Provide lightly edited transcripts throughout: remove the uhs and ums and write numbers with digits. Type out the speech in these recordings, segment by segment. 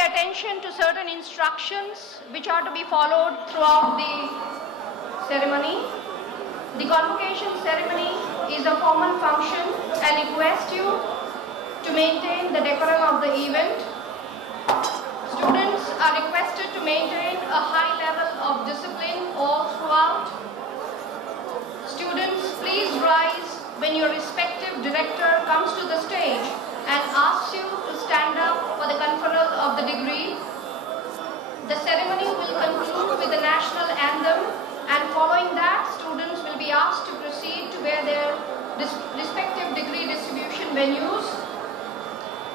pay attention to certain instructions which are to be followed throughout the ceremony. The convocation ceremony is a formal function. I request you to maintain the decorum of the event. Students are requested to maintain a high level of discipline all throughout. Students, please rise when your respective director comes to the stage and asks you to stand up for the conferral of the degree. The ceremony will conclude with the national anthem, and following that, students will be asked to proceed to their respective degree distribution venues.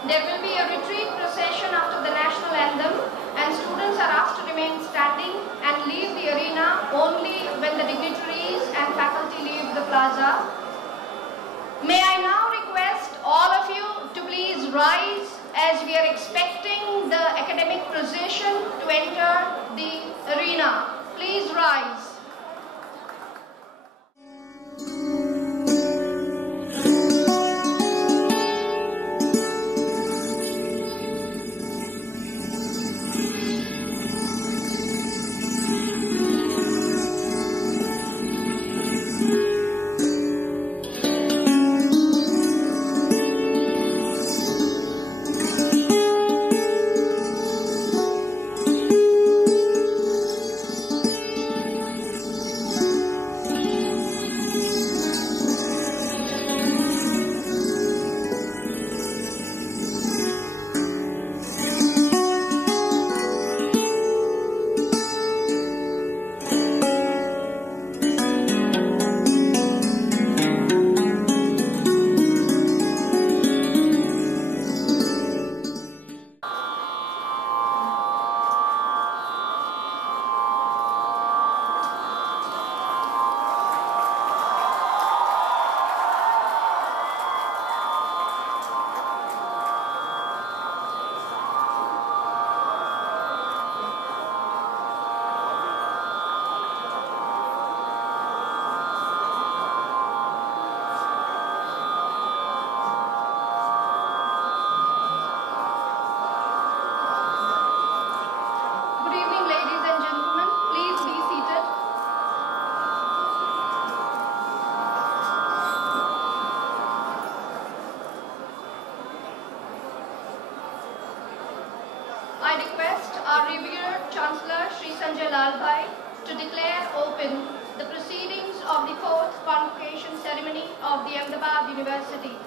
There will be a retreat procession after the national anthem, and students are asked to remain standing and leave the arena only when the dignitaries and faculty leave the plaza. May I now request all of you to please rise as we are expecting the academic procession to enter the arena. Please rise. I request our revered Chancellor Shri Sanjay Lalbhai to declare open the proceedings of the 4th Convocation Ceremony of the Ahmedabad University.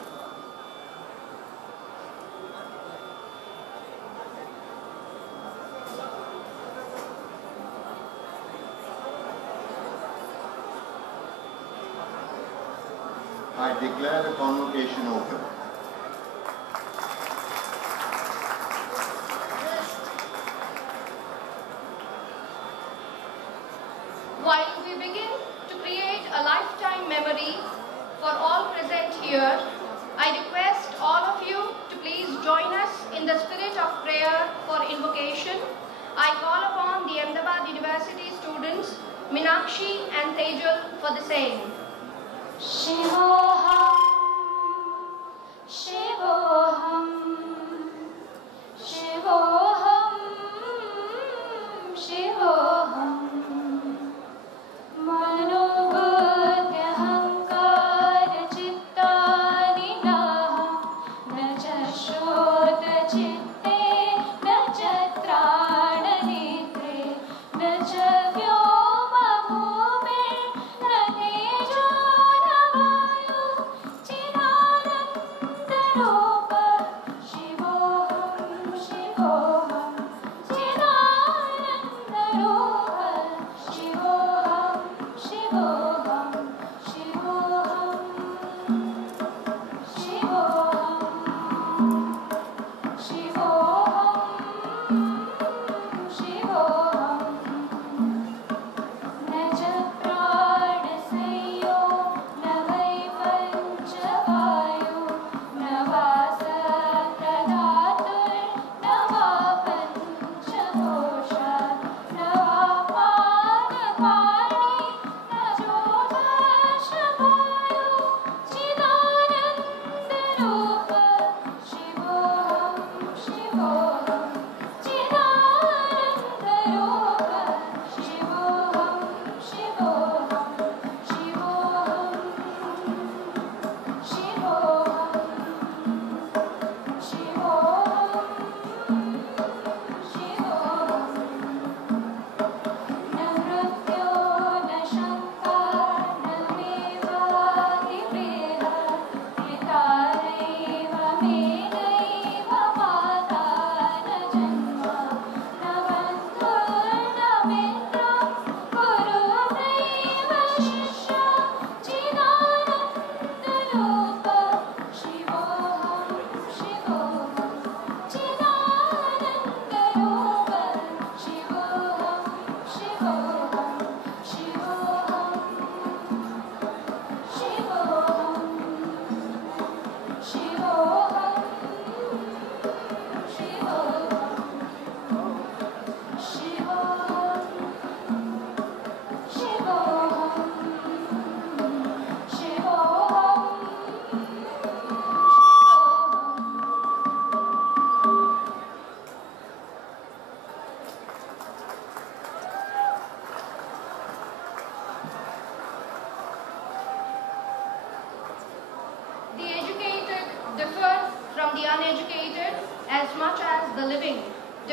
I declare the convocation open. While we begin to create a lifetime memory for all present here, I request all of you to please join us in the spirit of prayer for invocation. I call upon the Ahmedabad University students, Minakshi and Tejal, for the same. Shivoham, Shivoham, Shivoham, Shivoham. Manobuddhi ahankara citta nigaham, na ca shrota citte, na ca trana netre, na ca vyoma bhumir, na tejo na vayu,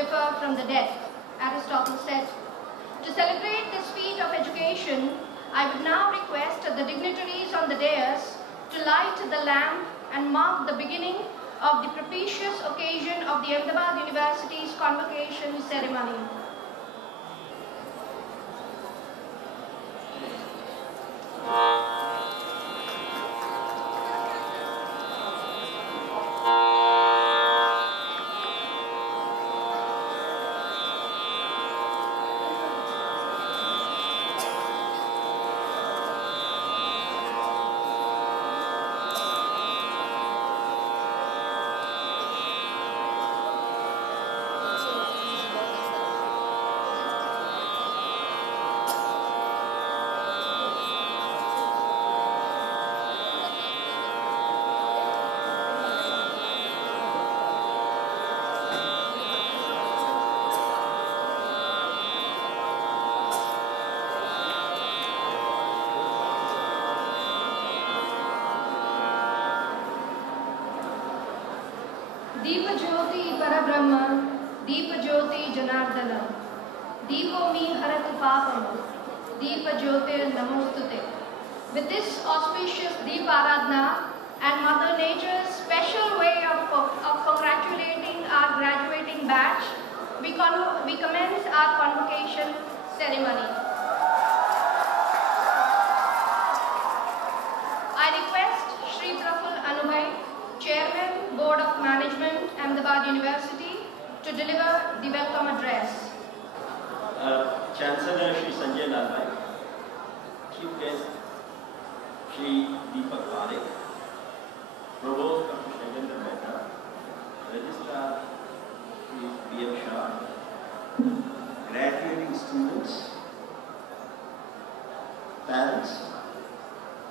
differ from the dead, Aristotle said. To celebrate this feat of education, I would now request the dignitaries on the dais to light the lamp and mark the beginning of the propitious occasion of the Ahmedabad University's convocation ceremony. Deepa Jyoti Parabrahma, Deepa Jyoti Janardana, Deepo mi harat papam, Deepa Jyoti Namostute. With this auspicious Deeparadhana and Mother Nature's special way of congratulating our graduating batch, we commence our convocation ceremony. I request Shri Praful Anubhai, Chairman, Board of Management, Ahmedabad University, to deliver the welcome address. Chancellor Shri Sanjay Lalbhai, Chief Guest Shri Deepak Parekh, Provost Dr. Shailendra Mehta, Registrar Shri B.M. Shah, graduating students, parents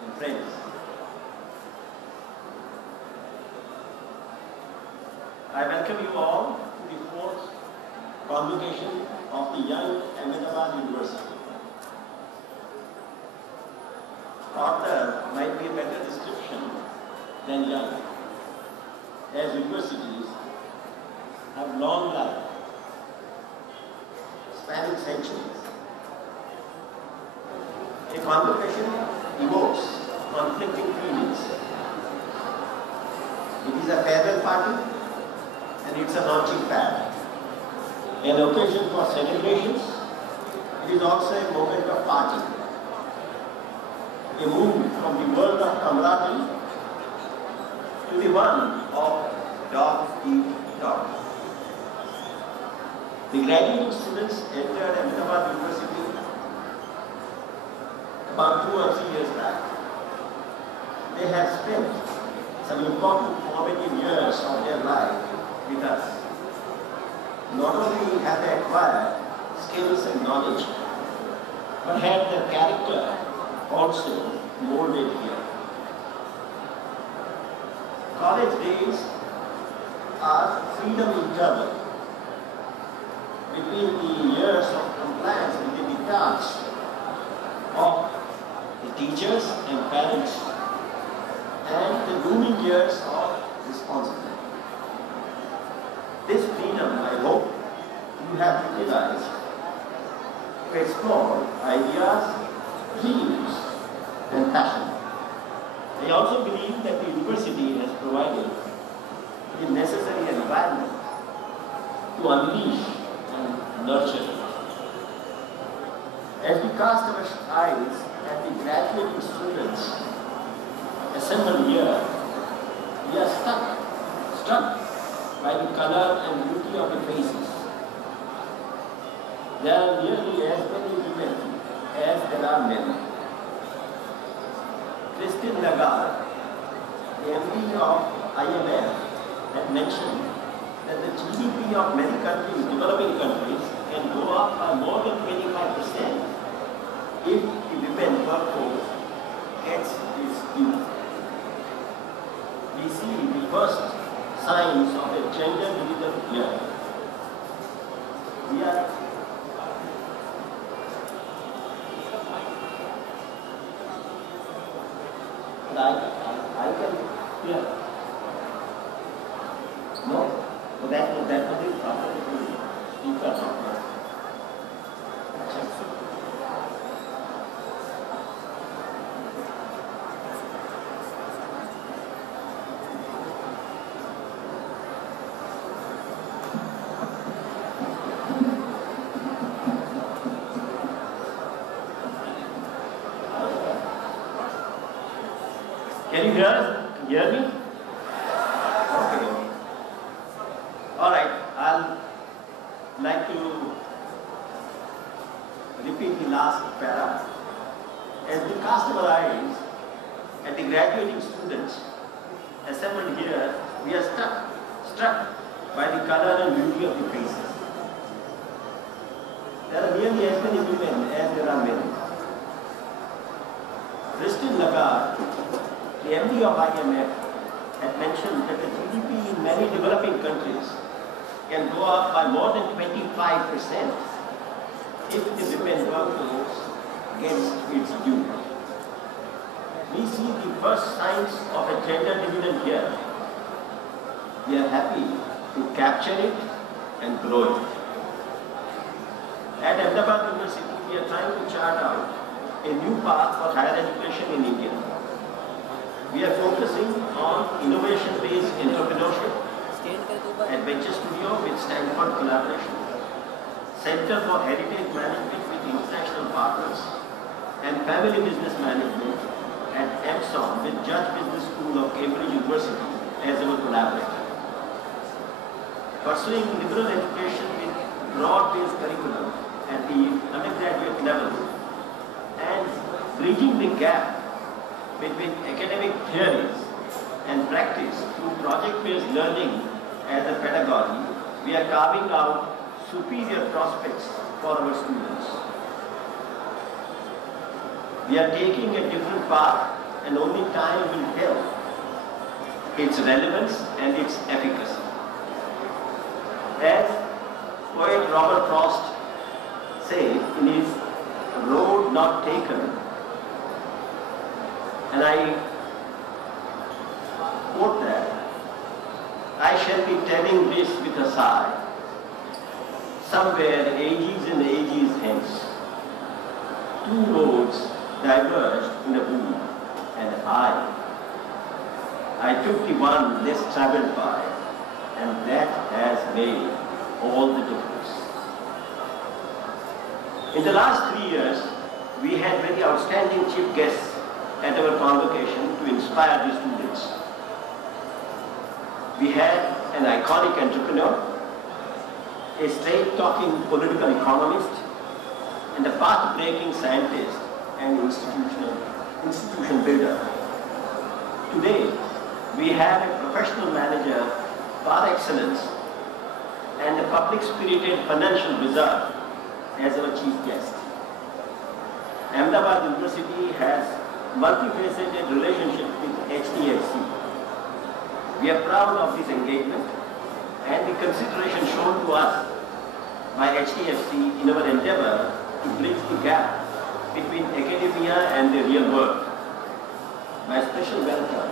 and friends. I welcome you all to the fourth convocation of the Young Ahmedabad University. Author might be a better description than young, as universities have long life, spanning centuries. A convocation evokes conflicting feelings. It is a farewell party, and it's a launching pad. An occasion for celebrations, it is also a moment of party. A move from the world of camaraderie to the one of dog eat dog. The graduating students entered Ahmedabad University about 2 or 3 years back. They have spent some important formative years of their life with us. Not only have they acquired skills and knowledge, but have their character also molded here. College days are freedom interval between the years of compliance with the diktats of the teachers and parents and the looming years of responsibility. This freedom, I hope, you have utilized to explore ideas, dreams, and passion. I also believe that the university has provided the necessary environment to unleash and nurture it. As we cast our eyes at the graduating students assembled here, we are struck by the color and beauty of the faces. There are nearly as many women as there are men. Christine Lagarde, the MD of IMF, had mentioned that the GDP of many countries, developing countries, can go up by more than 25% if the women workforce gets its due. We see the first signs of a gender division here. We are I can, yeah. No, that was it. hear me? Okay. All right. I'll like to repeat the last para. As we cast our eyes at the graduating students assembled here, we are struck by the color and beauty of the faces. There are nearly as many women as there are men. Christine Lagarde, the MD of IMF, had mentioned that the GDP in many developing countries can go up by more than 25% if the women workforce gets its due. We see the first signs of a gender dividend here. We are happy to capture it and grow it. At Ahmedabad University, we are trying to chart out a new path for higher education in India. We are focusing on innovation-based entrepreneurship, Adventure Studio with Stanford collaboration, Center for Heritage Management with international partners, and Family Business Management at EPSOM with Judge Business School of Cambridge University as our collaborator. Pursuing liberal education with broad-based curriculum at the undergraduate level and bridging the gap between academic theories and practice through project-based learning as a pedagogy, we are carving out superior prospects for our students. We are taking a different path and only time will tell its relevance and its efficacy. As poet Robert Frost said in his Road Not Taken, and I quote that, I shall be telling this with a sigh, somewhere ages and ages hence, two roads diverged in a wood, and I took the one less traveled by, and that has made all the difference. In the last 3 years, we had very outstanding chief guests at our convocation to inspire the students. We had an iconic entrepreneur, a straight-talking political economist, and a path-breaking scientist and institution builder. Today, we have a professional manager par excellence and a public-spirited financial wizard as our chief guest. Ahmedabad University has multifaceted relationship with HDFC. We are proud of this engagement and the consideration shown to us by HDFC in our endeavor to bridge the gap between academia and the real world. My special welcome,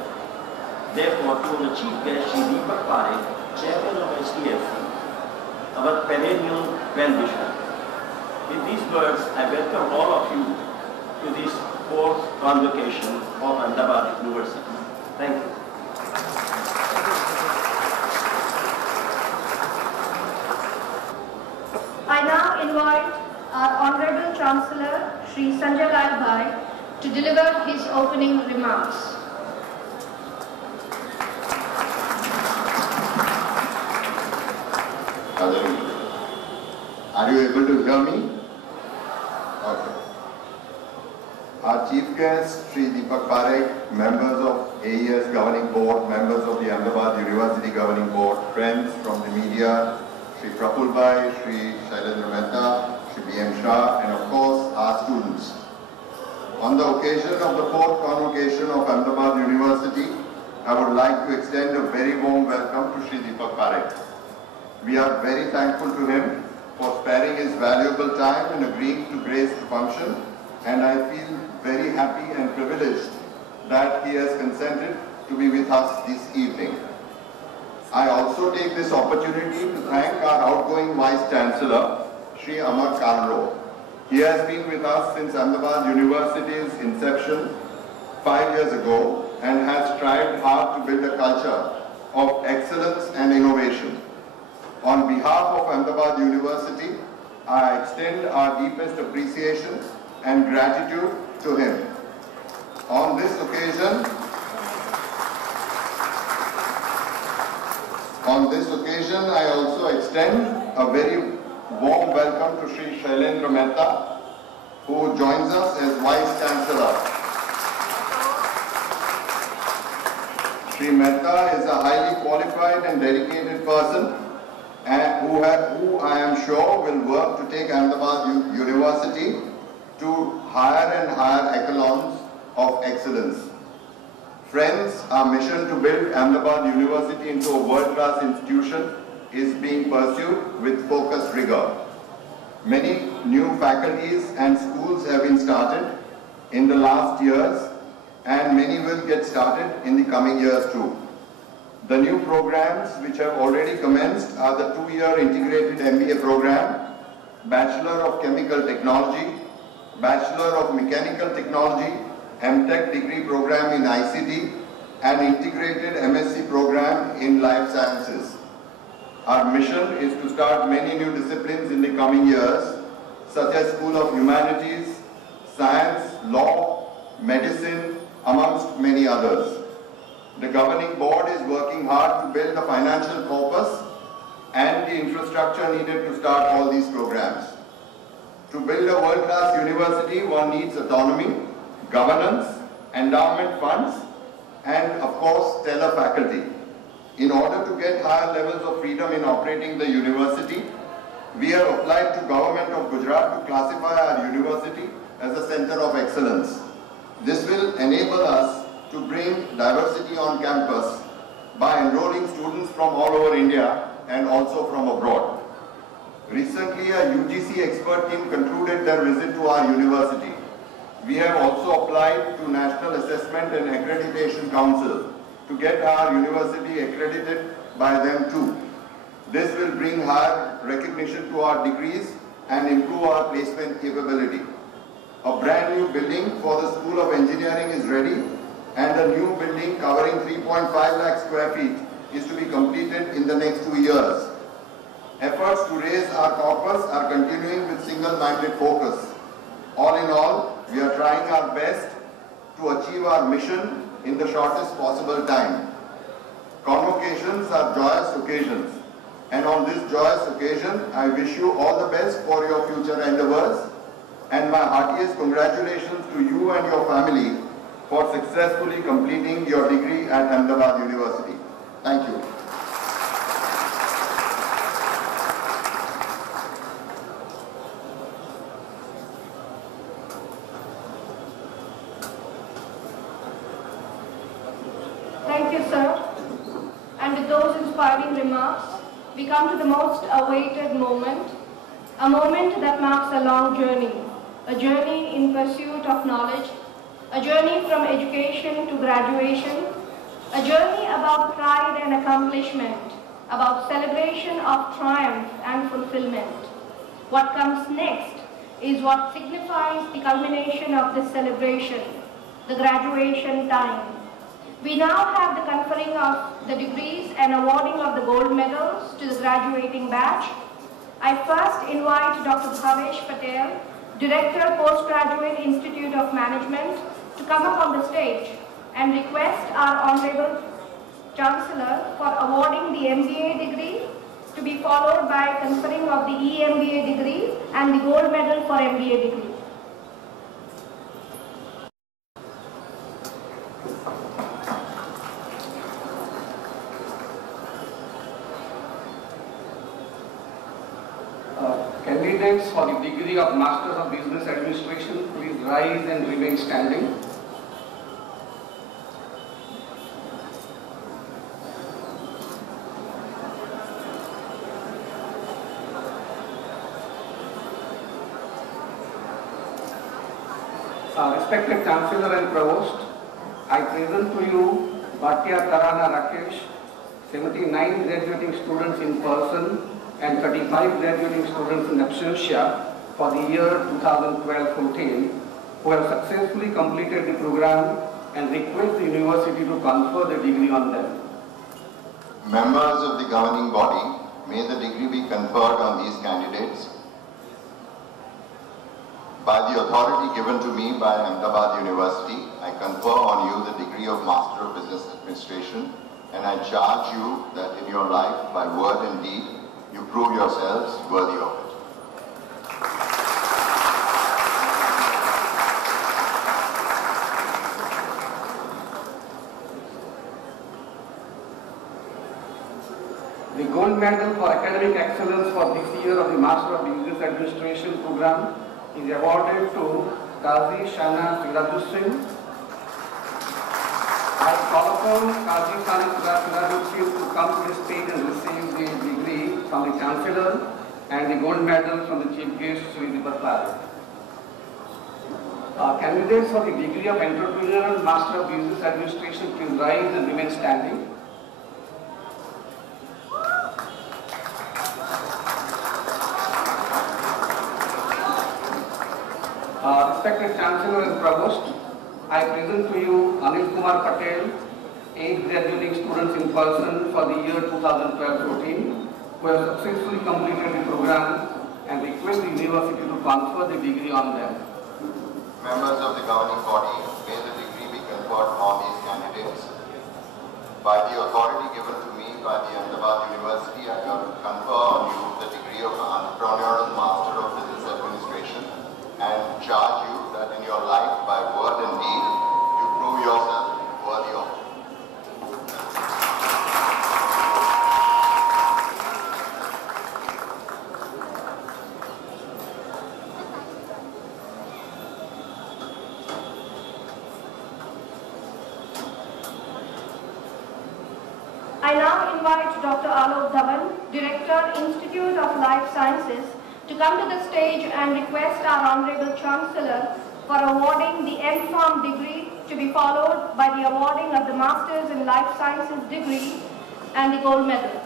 therefore, to our chief guest, Shri Deepak Parekh, Chairman of HDFC, our perennial well-wisher. With these words, I welcome all of you to this fourth convocation of Ahmedabad University. Thank you. I now invite our Honorable Chancellor, Shri Sanjay Lal Bhai, to deliver his opening remarks. Are you able to hear me? Okay. Our chief guest, Shri Deepak Parekh, members of AES Governing Board, members of the Ahmedabad University Governing Board, friends from the media, Shri Praful Bhai, Shri Shailendra Mehta, Shri B.M. Shah, and of course our students. On the occasion of the fourth convocation of Ahmedabad University, I would like to extend a very warm welcome to Shri Deepak Parekh. We are very thankful to him for sparing his valuable time and agreeing to grace the function, and I feel very happy and privileged that he has consented to be with us this evening. I also take this opportunity to thank our outgoing Vice Chancellor, Shri Amar Kalro. He has been with us since Ahmedabad University's inception 5 years ago and has strived hard to build a culture of excellence and innovation. On behalf of Ahmedabad University, I extend our deepest appreciation and gratitude to him. On this occasion, On this occasion, I also extend a very warm welcome to Sri Shailendra Mehta, who joins us as Vice Chancellor. Sri Mehta is a highly qualified and dedicated person who I am sure will work to take Ahmedabad University to higher and higher echelons of excellence. Friends, our mission to build Ahmedabad University into a world-class institution is being pursued with focused rigor. Many new faculties and schools have been started in the last years, and many will get started in the coming years too. The new programs which have already commenced are the 2-year integrated MBA program, Bachelor of Chemical Technology, Bachelor of Mechanical Technology, MTech degree program in ICT, and integrated MSc program in Life Sciences. Our mission is to start many new disciplines in the coming years, such as School of Humanities, Science, Law, Medicine, amongst many others. The governing board is working hard to build the financial corpus and the infrastructure needed to start all these programs. To build a world-class university, one needs autonomy, governance, endowment funds, and of course, stellar faculty. In order to get higher levels of freedom in operating the university, we have applied to Government of Gujarat to classify our university as a center of excellence. This will enable us to bring diversity on campus by enrolling students from all over India and also from abroad. Recently, a UGC expert team concluded their visit to our university. We have also applied to National Assessment and Accreditation Council to get our university accredited by them too. This will bring higher recognition to our degrees and improve our placement capability. A brand new building for the School of Engineering is ready, and a new building covering 3.5 lakh square feet is to be completed in the next 2 years. Efforts to raise our corpus are continuing with single-minded focus. All in all, we are trying our best to achieve our mission in the shortest possible time. Convocations are joyous occasions, and on this joyous occasion, I wish you all the best for your future endeavors, and my heartiest congratulations to you and your family for successfully completing your degree at Ahmedabad University. Thank you. Thank you, sir. And with those inspiring remarks, we come to the most awaited moment, a moment that marks a long journey, a journey in pursuit of knowledge, a journey from education to graduation, a journey about pride and accomplishment, about celebration of triumph and fulfillment. What comes next is what signifies the culmination of this celebration, the graduation time. We now have the conferring of the degrees and awarding of the gold medals to the graduating batch. I first invite Dr. Bhavesh Patel, Director, Postgraduate Institute of Management, to come up on the stage and request our Honorable Chancellor for awarding the MBA degree, to be followed by conferring of the EMBA degree and the gold medal for MBA degree. Candidates for the degree of Masters of Business Administration, please rise and remain standing. Respected Chancellor and Provost, I present to you Bhatia Tarana Rakesh, 79 graduating students in person and 35 graduating students in absentia for the year 2012-14 who have successfully completed the program, and request the university to confer the degree on them. Members of the governing body, may the degree be conferred on these candidates. By the authority given to me by Ahmedabad University, I confer on you the degree of Master of Business Administration and I charge you that in your life, by word and deed, you prove yourselves worthy of it. The gold medal for academic excellence for this year of the Master of Business Administration program is awarded to Qazi Shana Sirajul Singh. I call upon Qazi Shana Sirajul Singh to come to the stage and receive the degree from the Chancellor and the gold medal from the Chief Guest, Sri Deepak Parekh. Candidates for the degree of Entrepreneurial Master of Business Administration, please rise and remain standing. Respected Chancellor and Provost, I present to you Anil Kumar Patel, 8 graduating students in person for the year 2012-14, who have successfully completed the program and request the university to confer the degree on them. Members of the governing body, may the degree be conferred on these candidates. By the authority given to me by the Ahmedabad University, I confer on you the degree of Entrepreneurial Master of Business Administration and charge you that in your life, by word and deed, you prove yourself worthy of it. I now invite Dr. Alok Dhawan, Director, Institute of Life Sciences, to come to the stage and request our Honorable Chancellor for awarding the M.Pharm degree, to be followed by the awarding of the Masters in Life Sciences degree and the gold medal.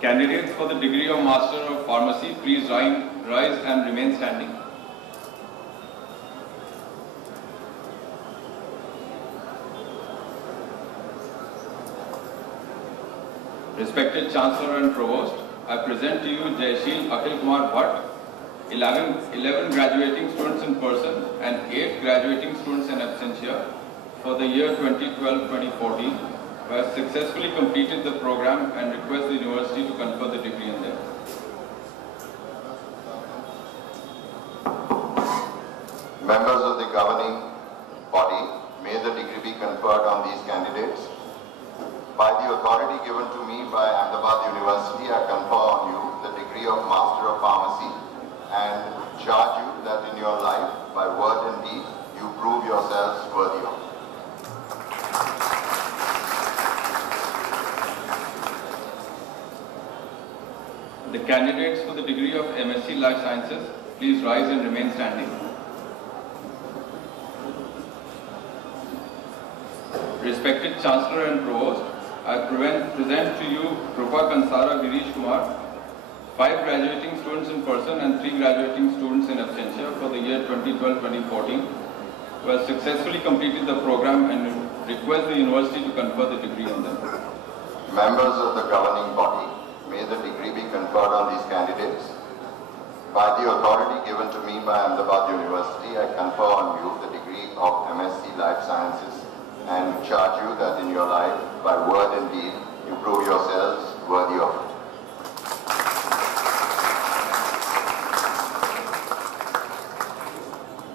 Candidates for the degree of Master of Pharmacy, please rise and remain standing. Respected Chancellor and Provost, I present to you Jaishil Akhil Kumar Bhatt, 11 graduating students in person and 8 graduating students in absentia for the year 2012-2014, who have successfully completed the program and request the university to confer the degree on them. Members of the governing body, may the degree be conferred on these candidates. By the authority given to me by Ahmedabad University, I confer on you the degree of Master of Pharmacy and charge you that in your life, by word and deed, you prove yourselves worthy of it. The candidates for the degree of MSc Life Sciences, please rise and remain standing. Respected Chancellor and Provost, I present to you Krupa Kansara Girish Kumar, 5 graduating students in person and 3 graduating students in absentia for the year 2012-2014, who have successfully completed the program and request the university to confer the degree on them. Members of the governing body, may the degree be conferred on these candidates. By the authority given to me by Ahmedabad University, I confer on you the degree of MSc Life Sciences and charge you that in your life, by word and deed, you prove yourselves worthy of it.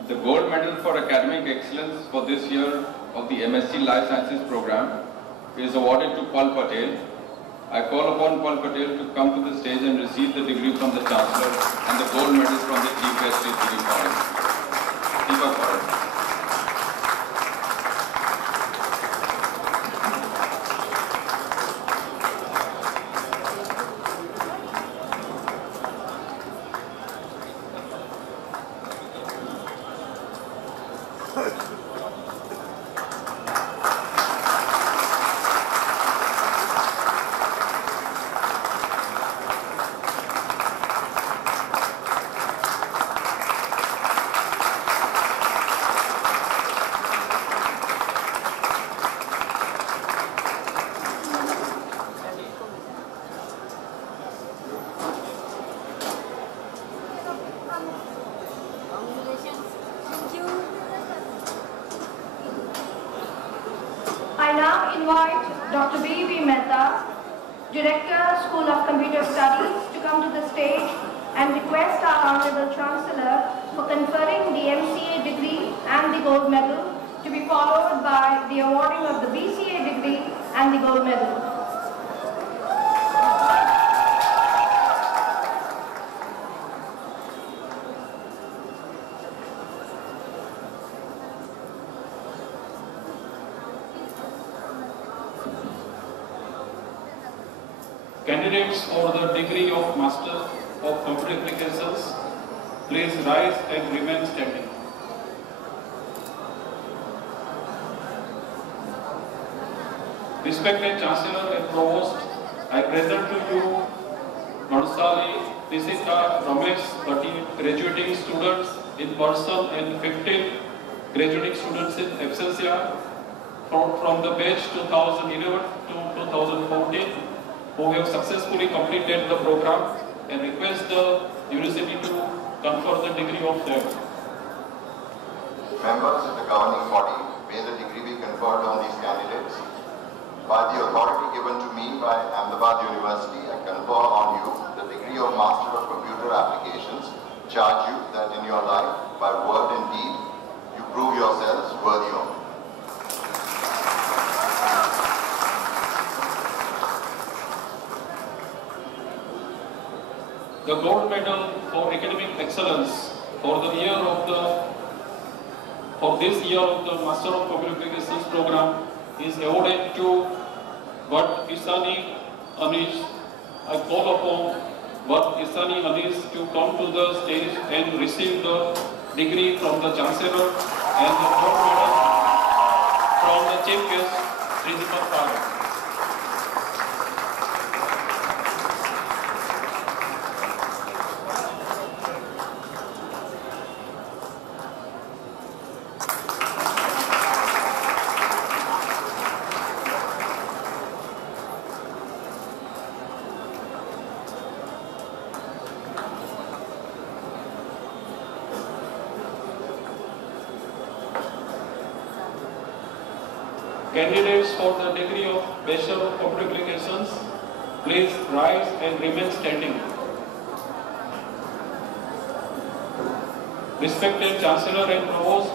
The gold medal for academic excellence for this year of the MSc Life Sciences program is awarded to Paul Patel. I call upon Paul Patel to come to the stage and receive the degree from the Chancellor and the gold medal from the Chief Guest, Sri Deepak Parekh. invite Dr. B.V. Mehta, Director, School of Computer Studies, to come to the stage and request our Honorable Chancellor for conferring the MCA degree and the gold medal, to be followed by the awarding of the BCA degree and the gold medal. Candidates for the degree of Master of Computer Applications, please rise and remain standing. Respected Chancellor and Provost, I present to you Mansali, Nisita, Ramesh, 30 graduating students in person and 15 graduating students in absentia from the batch 2011 to 2014 who have successfully completed the program, and request the university to confer the degree of them. Members of the governing body, may the degree be conferred on these candidates. By the authority given to me by Ahmedabad University, I confer on you the degree of Master of Computer Applications. Charge you that in your life, by word and deed, you prove yourselves worthy of it. The gold medal for academic excellence for this year of the Master of Computer Applications program is awarded to Bhatt Isani Anish. I call upon Bhatt Isani Anish to come to the stage and receive the degree from the Chancellor and the gold medal from the Chief Guest, Sri Deepak Parekh. Candidates for the degree of Bachelor of Computer Applications, please rise and remain standing. Respected Chancellor and Provost,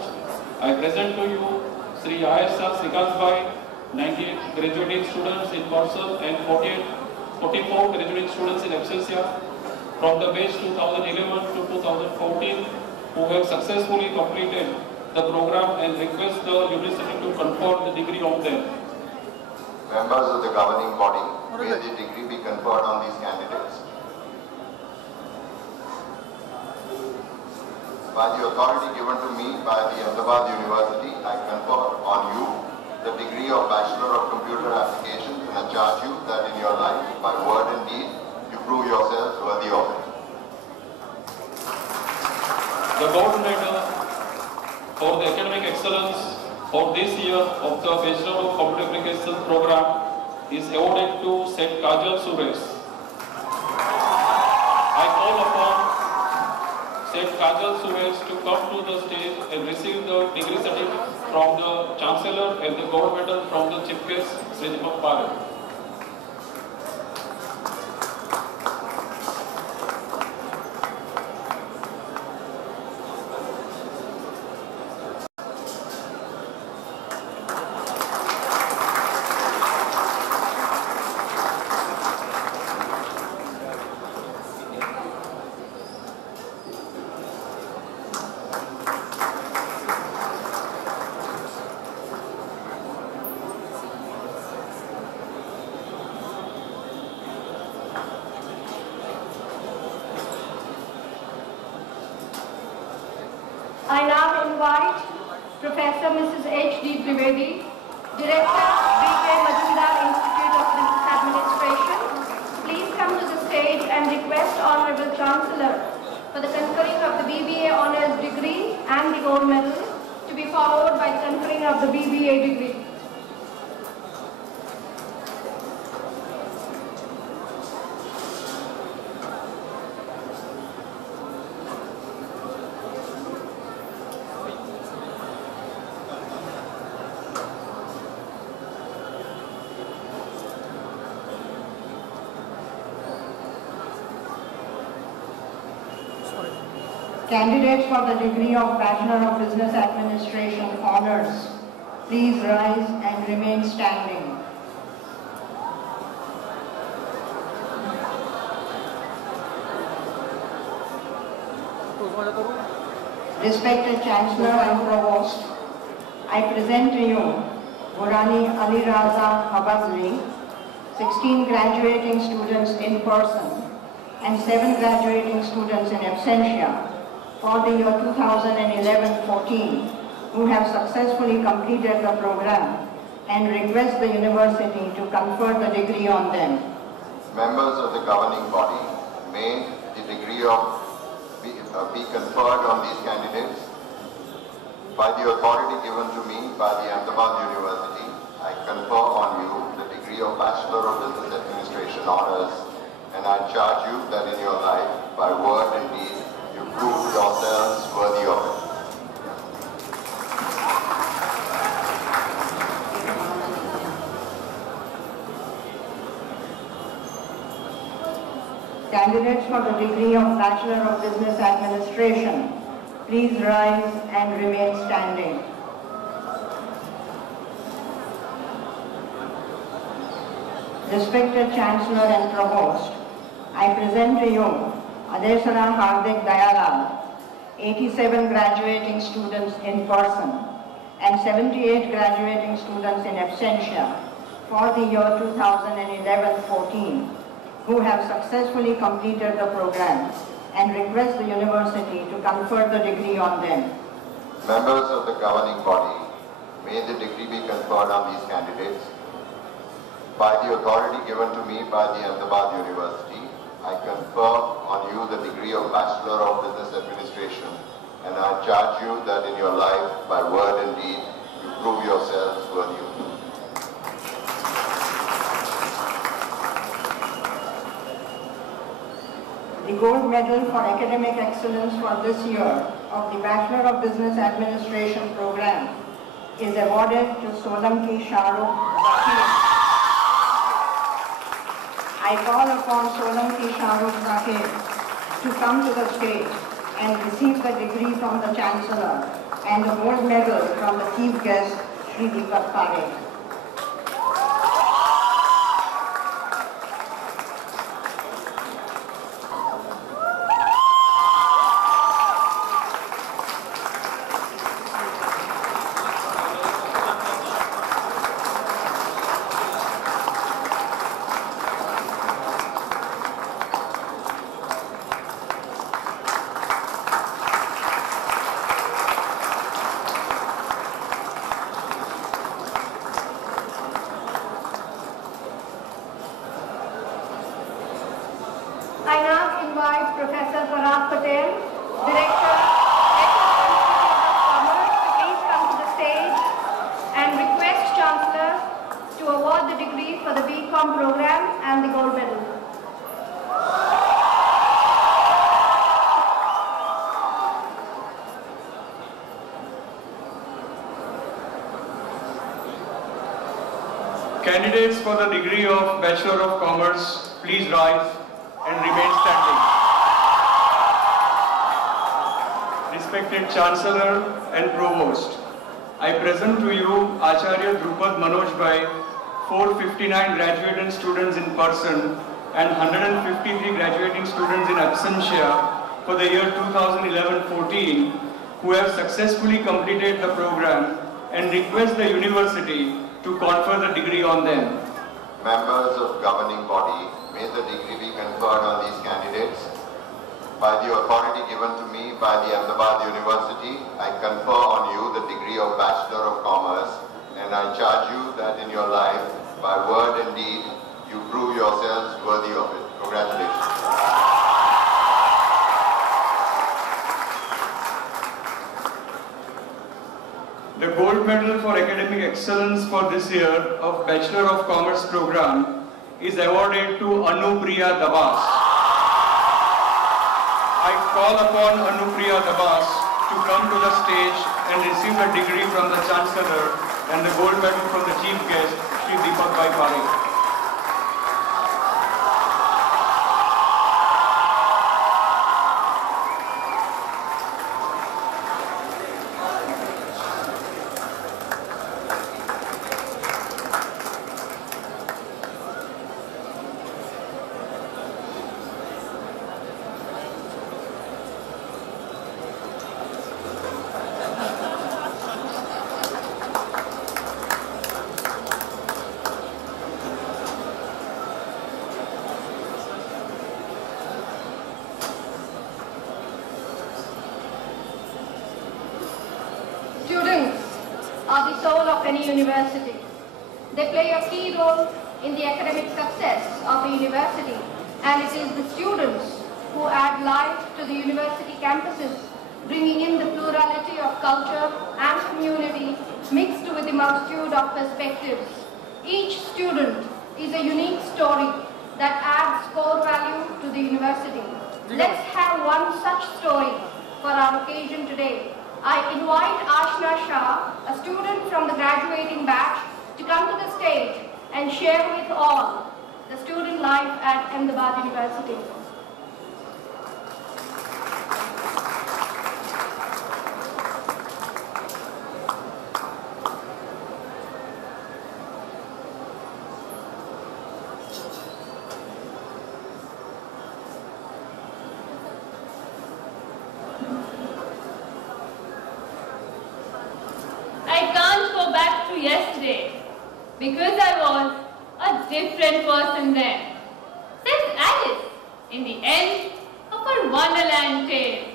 I present to you Sri Ayesha Srikant Bhai, 98 graduating students in person and 44 graduating students in absentia from the batch 2011 to 2014 who have successfully completed the program, and request the university to confer the degree on them. Members of the governing body, may the degree be conferred on these candidates. By the authority given to me by the Ahmedabad University, I confer on you the degree of Bachelor of Computer Applications, and I charge you that in your life, by word and deed, you prove yourselves worthy of it. The gold medal for the academic excellence for this year of the Bachelor of Computer Applications program is awarded to Seth Kajal Suresh. I call upon Seth Kajal Suresh to come to the stage and receive the degree certificate from the Chancellor and the gold medal from the Chief Guest, Sri Deepak Parekh. I now invite Professor Mrs. H.D. Trivedi, Director, B.K. Majumdar Institute of Business Administration. Please come to the stage and request Honorable Chancellor for the conferring of the BBA Honours degree and the gold medal, to be followed by the conferring of the BBA degree. Candidates for the degree of Bachelor of Business Administration Honors, please rise and remain standing. Respected Chancellor and Provost, I present to you Burani Ali Raza Habazli, 16 graduating students in person and 7 graduating students in absentia for the year 2011-14 who have successfully completed the program and request the university to confer the degree on them. Members of the governing body, may the degree of be conferred on these candidates. By the authority given to me by the Ahmedabad University, I confer on you the degree of Bachelor of Business Administration Honors, and I charge you that in your life, by word and deed, you prove yourselves worthy of it. Candidates for the degree of Bachelor of Business Administration, please rise and remain standing. Respected Chancellor and Provost, I present to you Adesara Hardik Dayalal, 87 graduating students in person and 78 graduating students in absentia for the year 2011-14 who have successfully completed the program and request the university to confer the degree on them. Members of the governing body, may the degree be conferred on these candidates. By the authority given to me by the Ahmedabad University, I confer on you the degree of Bachelor of Business Administration, and I charge you that in your life, by word and deed, you prove yourselves worthy of it. The gold medal for academic excellence for this year of the Bachelor of Business Administration program is awarded to Solanki Shahrukh Zakir. I call upon Solanki Shahrukh Zakir to come to the stage and receive the degree from the Chancellor and the gold medal from the chief guest, Shri Deepak Parekh. I now invite Professor Parag Patel, Director, Institute of Commerce, to please come to the stage and request Chancellor to award the degree for the BCom program and the gold medal. Candidates for the degree of Bachelor of Commerce, please rise and remain standing. Respected Chancellor and Provost, I present to you Acharya Drupad Manoj Bhai, 459 graduating students in person and 153 graduating students in absentia for the year 2011-14 who have successfully completed the program and request the university to confer the degree on them. Members of governing body, may the degree be conferred on these candidates. By the authority given to me by the Ahmedabad University, I confer on you the degree of Bachelor of Commerce, and I charge you that in your life, by word and deed, you prove yourselves worthy of it. Congratulations. The gold medal for academic excellence for this year of Bachelor of Commerce program is awarded to Anupriya Dabas. I call upon Anupriya Dabas to come to the stage and receive the degree from the Chancellor and the gold medal from the chief guest, Shri Deepak Parekh. the soul of any university. They play a key role in the academic success of a university, and it is the students who add life to the university campuses, bringing in the plurality of culture and community mixed with the multitude of perspectives. Each student is a unique story that adds core value to the university. Let's have one such story for our occasion today. I invite Ashna Shah, a student from the graduating batch, to come to the stage and share with all the student life at Ahmedabad University. Yesterday, because I was a different person then, says Alice in the end of her Wonderland tale.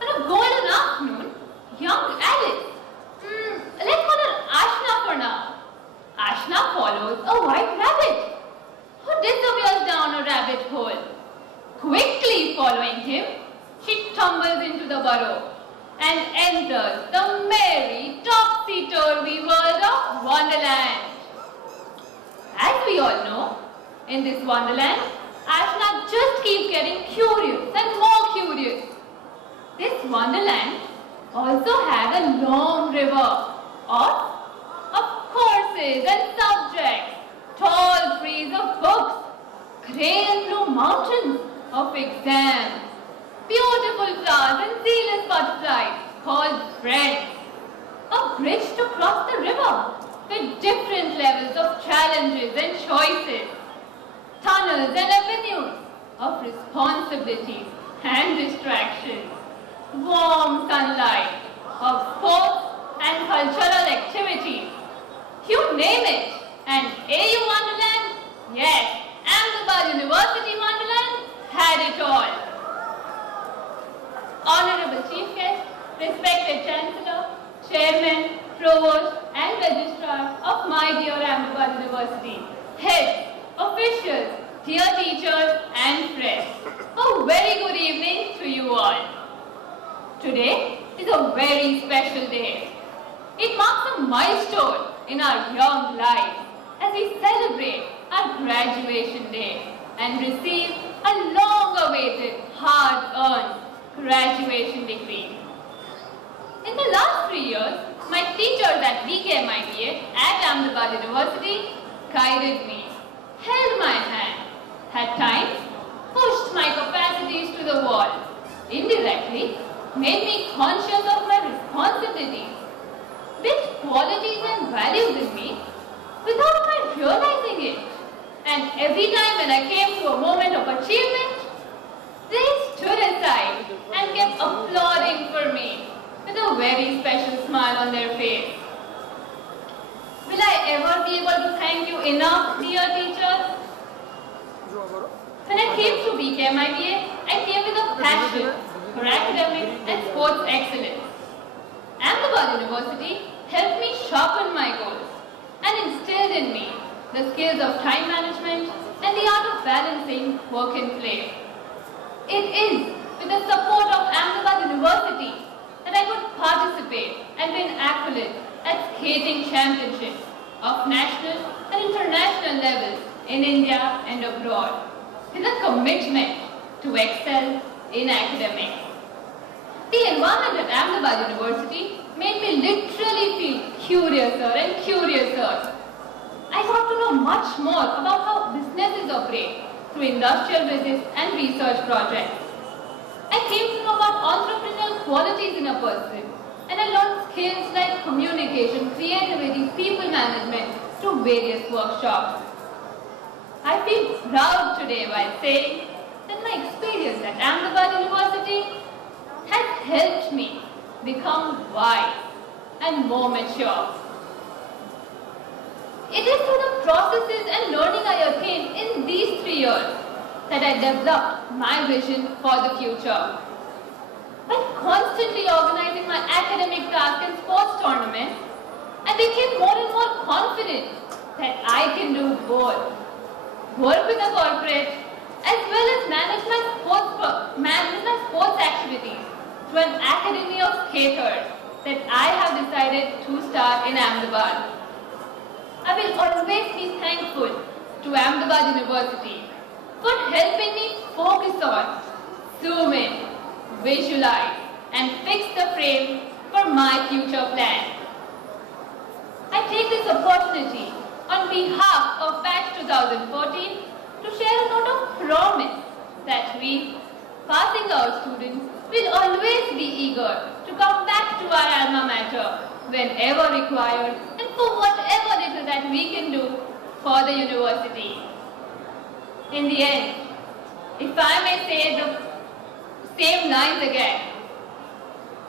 On a golden afternoon, young Alice, let's call her Ashna for now. Ashna follows a white rabbit who disappears down a rabbit hole. Quickly following him, she tumbles into the burrow and enters the merry, topsy-turvy world of Wonderland. As we all know, in this Wonderland, Ashna just keeps getting curious and more curious. This Wonderland also has a long river of courses and subjects, tall trees of books, grey and blue mountains of exams, beautiful flowers and zealous butterflies called friends. A bridge to cross the river with different levels of challenges and choices. Tunnels and avenues of responsibilities and distractions. Warm sunlight of sports and cultural activities. You name it. And AU Wonderland, yes, Ahmedabad University Wonderland had it all. Honorable Chief Guest, respected Chancellor, Chairman, Provost and Registrar of my dear Ahmedabad University, heads, officials, dear teachers and friends, a very good evening to you all. Today is a very special day. It marks a milestone in our young lives as we celebrate our graduation day and receive a long-awaited, hard-earned graduation degree. In the last 3 years, my teachers at BKMIBA at Ahmedabad University guided me, held my hand, at times pushed my capacities to the wall, indirectly made me conscious of my responsibilities, built qualities and values in me without my realizing it. And every time when I came to a moment of achievement, they stood aside and kept applauding for me with a very special smile on their face. Will I ever be able to thank you enough, dear teachers? When I came to BKMIBA, I came with a passion for academics and sports excellence. Ahmedabad University helped me sharpen my goals and instilled in me the skills of time management and the art of balancing work and play. It is with the support of Ahmedabad University that I could participate and win accolades at skating championships of national and international levels in India and abroad, with a commitment to excel in academics. The environment at Ahmedabad University made me literally feel curiouser and curiouser. I got to know much more about how businesses operate through industrial visits and research projects. I came to know about entrepreneurial qualities in a person, and I learned skills like communication, creativity, people management through various workshops. I feel proud today while saying that my experience at Ahmedabad University has helped me become wise and more mature. It is through the processes and learning I attained in these 3 years that I developed my vision for the future. By constantly organizing my academic tasks and sports tournaments, I became more and more confident that I can do both. Work with a corporate as well as manage my sports activities through an academy of skaters that I have decided to start in Ahmedabad. I will always be thankful to Ahmedabad University for helping me focus on, zoom in, visualize and fix the frame for my future plan. I take this opportunity on behalf of Batch 2014 to share a note of promise that we, passing out students, will always be eager to come back to our alma mater whenever required and for whatever little that we can do for the university. In the end, if I may say the same lines again,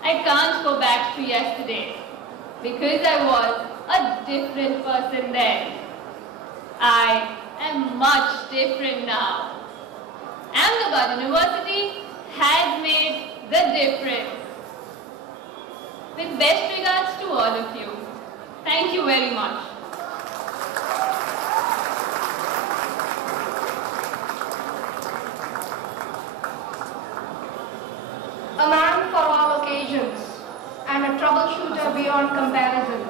I can't go back to yesterday because I was a different person then. I am much different now. Ahmedabad University has made the difference. With best regards to all of you. Thank you very much. A man for all occasions and a troubleshooter beyond comparison.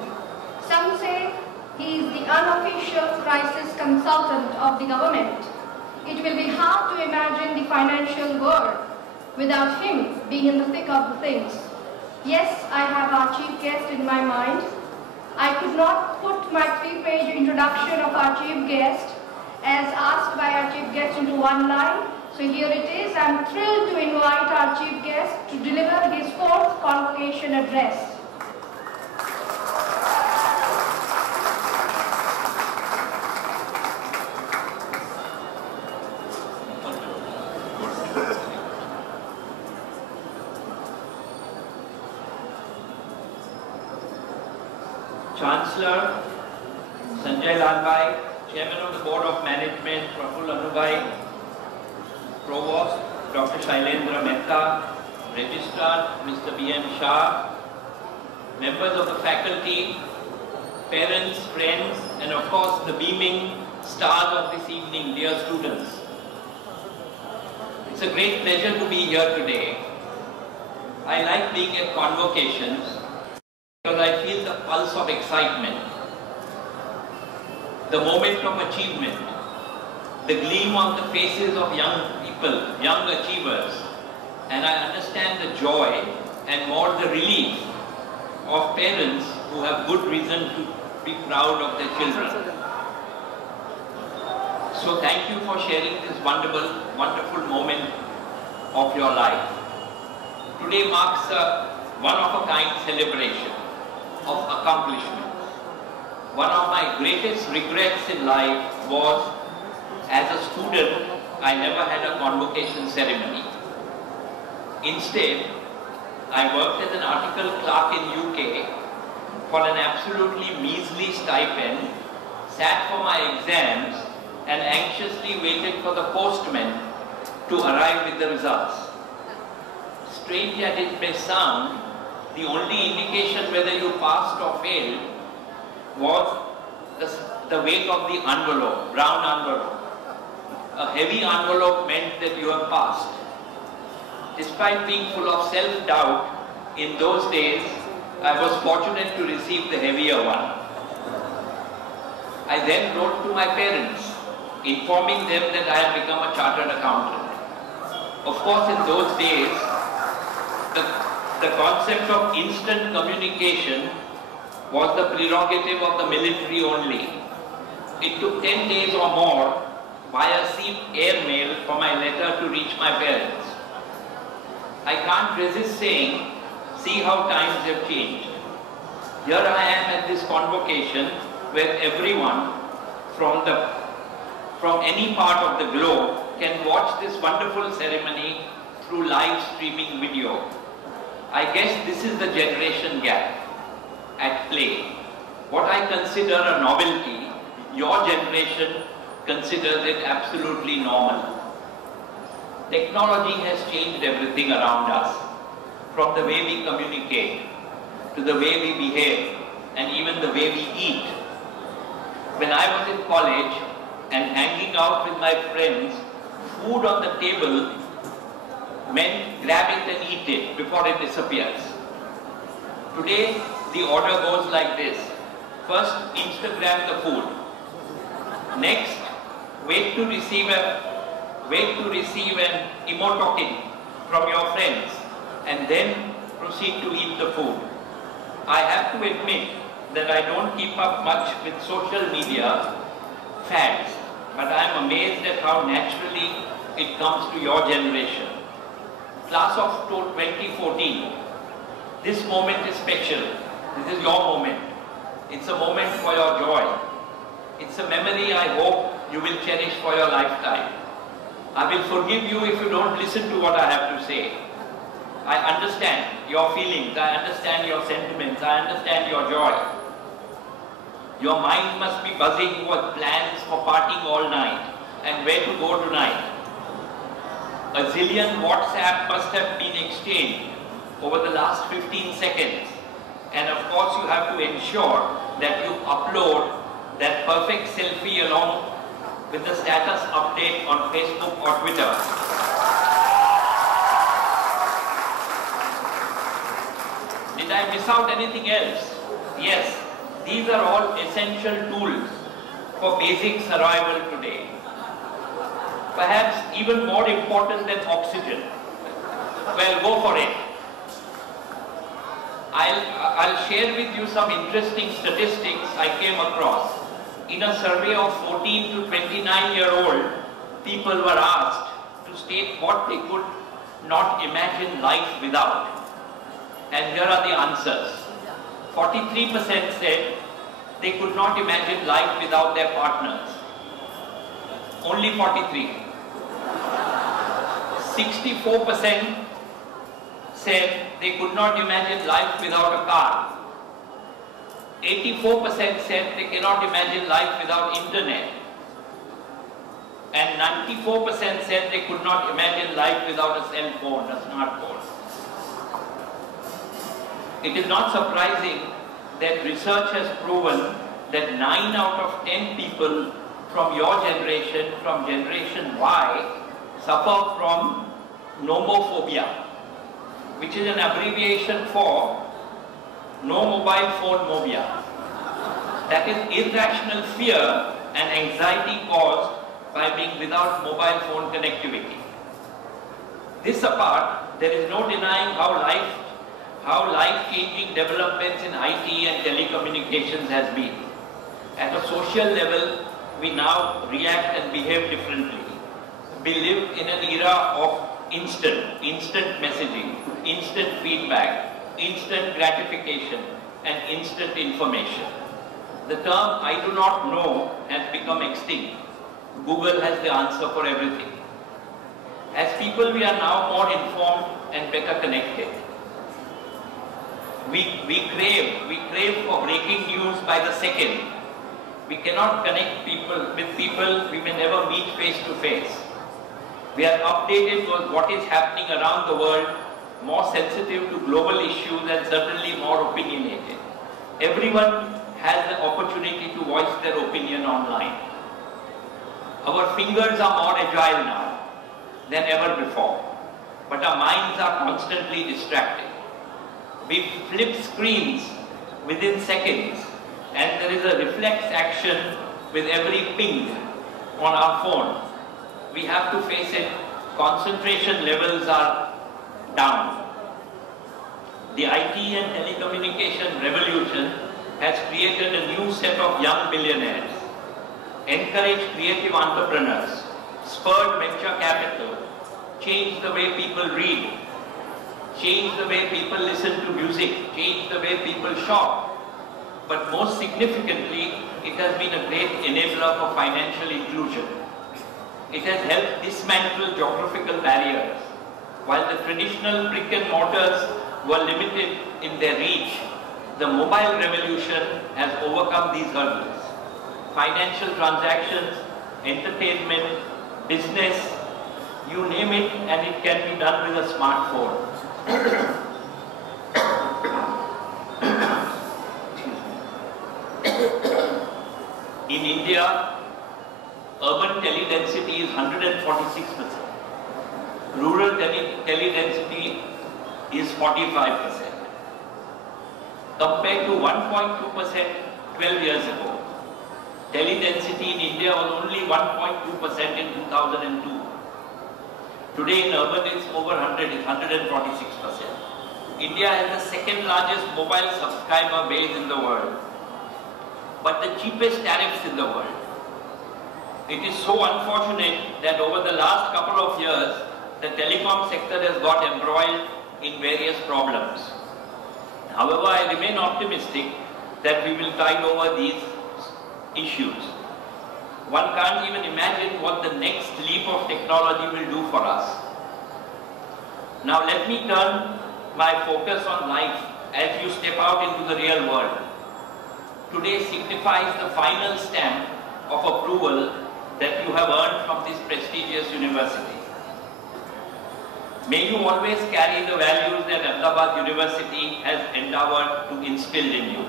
Some say he is the unofficial crisis consultant of the government. It will be hard to imagine the financial world without him being in the thick of the things. Yes, I have our chief guest in my mind. I could not put my 3-page introduction of our chief guest as asked by our chief guest into one line. So here it is. I'm thrilled to invite our chief guest to deliver his 4th convocation address. Chancellor Sanjay Lalbhai, Chairman of the Board of Management Praful Anubhai, Provost Dr. Shailendra Mehta, Registrar Mr. B.M. Shah, members of the faculty, parents, friends, and of course the beaming stars of this evening, dear students. It's a great pleasure to be here today. I like being at convocations because I feel the pulse of excitement, the moment of achievement, the gleam on the faces of young people, young achievers, and I understand the joy and more the relief of parents who have good reason to be proud of their children. So thank you for sharing this wonderful moment of your life. Today marks a one-of-a-kind celebration of accomplishment. One of my greatest regrets in life was, as a student, I never had a convocation ceremony. Instead, I worked as an article clerk in UK for an absolutely measly stipend, sat for my exams, and anxiously waited for the postman to arrive with the results. Strange as it may sound, the only indication whether you passed or failed was the weight of the envelope, brown envelope. A heavy envelope meant that you have passed. Despite being full of self-doubt, in those days, I was fortunate to receive the heavier one. I then wrote to my parents, informing them that I had become a chartered accountant. Of course, in those days, the concept of instant communication was the prerogative of the military only. It took 10 days or more via sea airmail for my letter to reach my parents. I can't resist saying, see how times have changed. Here I am at this convocation where everyone from any part of the globe can watch this wonderful ceremony through live streaming video. I guess this is the generation gap at play. What I consider a novelty, your generation considers it absolutely normal. Technology has changed everything around us, from the way we communicate, to the way we behave, and even the way we eat. When I was in college and hanging out with my friends, food on the table meant grab it and eat it before it disappears. Today, the order goes like this. First, Instagram the food. Next, wait to receive an emoticon from your friends, and then proceed to eat the food. I have to admit that I don't keep up much with social media fads, but I'm amazed at how naturally it comes to your generation. Class of 2014, this moment is special. This is your moment. It's a moment for your joy. It's a memory I hope you will cherish for your lifetime. I will forgive you if you don't listen to what I have to say. I understand your feelings, I understand your sentiments, I understand your joy. Your mind must be buzzing with plans for partying all night and where to go tonight. A zillion WhatsApp must have been exchanged over the last 15 seconds. And of course you have to ensure that you upload that perfect selfie along with the status update on Facebook or Twitter. Did I miss out anything else? Yes, these are all essential tools for basic survival today. Perhaps even more important than oxygen. Well, go for it. I'll share with you some interesting statistics I came across. In a survey of 14 to 29-year-old, people were asked to state what they could not imagine life without. And here are the answers. 43% said they could not imagine life without their partners. Only 43. 64% said they could not imagine life without a car. 84% said they cannot imagine life without internet. And 94% said they could not imagine life without a cell phone, a smartphone. It is not surprising that research has proven that 9 out of 10 people from your generation, from Generation Y, suffer from nomophobia, which is an abbreviation for no mobile phone phobia. That is irrational fear and anxiety caused by being without mobile phone connectivity. This apart, there is no denying how life-changing developments in IT and telecommunications has been. At a social level, we now react and behave differently. We live in an era of instant messaging, instant feedback, instant gratification, and instant information. The term "I do not know" has become extinct. Google has the answer for everything. As people, we are now more informed and better connected. We crave for breaking news by the second. We cannot connect with people we may never meet face to face. We are updated with what is happening around the world, more sensitive to global issues and certainly more opinionated. Everyone has the opportunity to voice their opinion online. Our fingers are more agile now than ever before, but our minds are constantly distracted. We flip screens within seconds, and there is a reflex action with every ping on our phone. We have to face it. Concentration levels are down. The IT and telecommunication revolution has created a new set of young billionaires, encouraged creative entrepreneurs, spurred venture capital, changed the way people read, changed the way people listen to music, changed the way people shop. But most significantly, it has been a great enabler for financial inclusion. It has helped dismantle geographical barriers. While the traditional brick and mortars were limited in their reach, the mobile revolution has overcome these hurdles. Financial transactions, entertainment, business, you name it, and it can be done with a smartphone. In India, urban tele-density is 146%. Rural tele-density is 45%. Compared to 1.2% 12 years ago. Tele-density in India was only 1.2% in 2002. Today in urban it's over 100, it's 146%. India has the second largest mobile subscriber base in the world, but the cheapest tariffs in the world. It is so unfortunate that over the last couple of years, the telecom sector has got embroiled in various problems. However, I remain optimistic that we will tide over these issues. One can't even imagine what the next leap of technology will do for us. Now let me turn my focus on life as you step out into the real world. Today signifies the final stamp of approval that you have earned from this prestigious university. May you always carry the values that Ahmedabad University has endeavored to instill in you.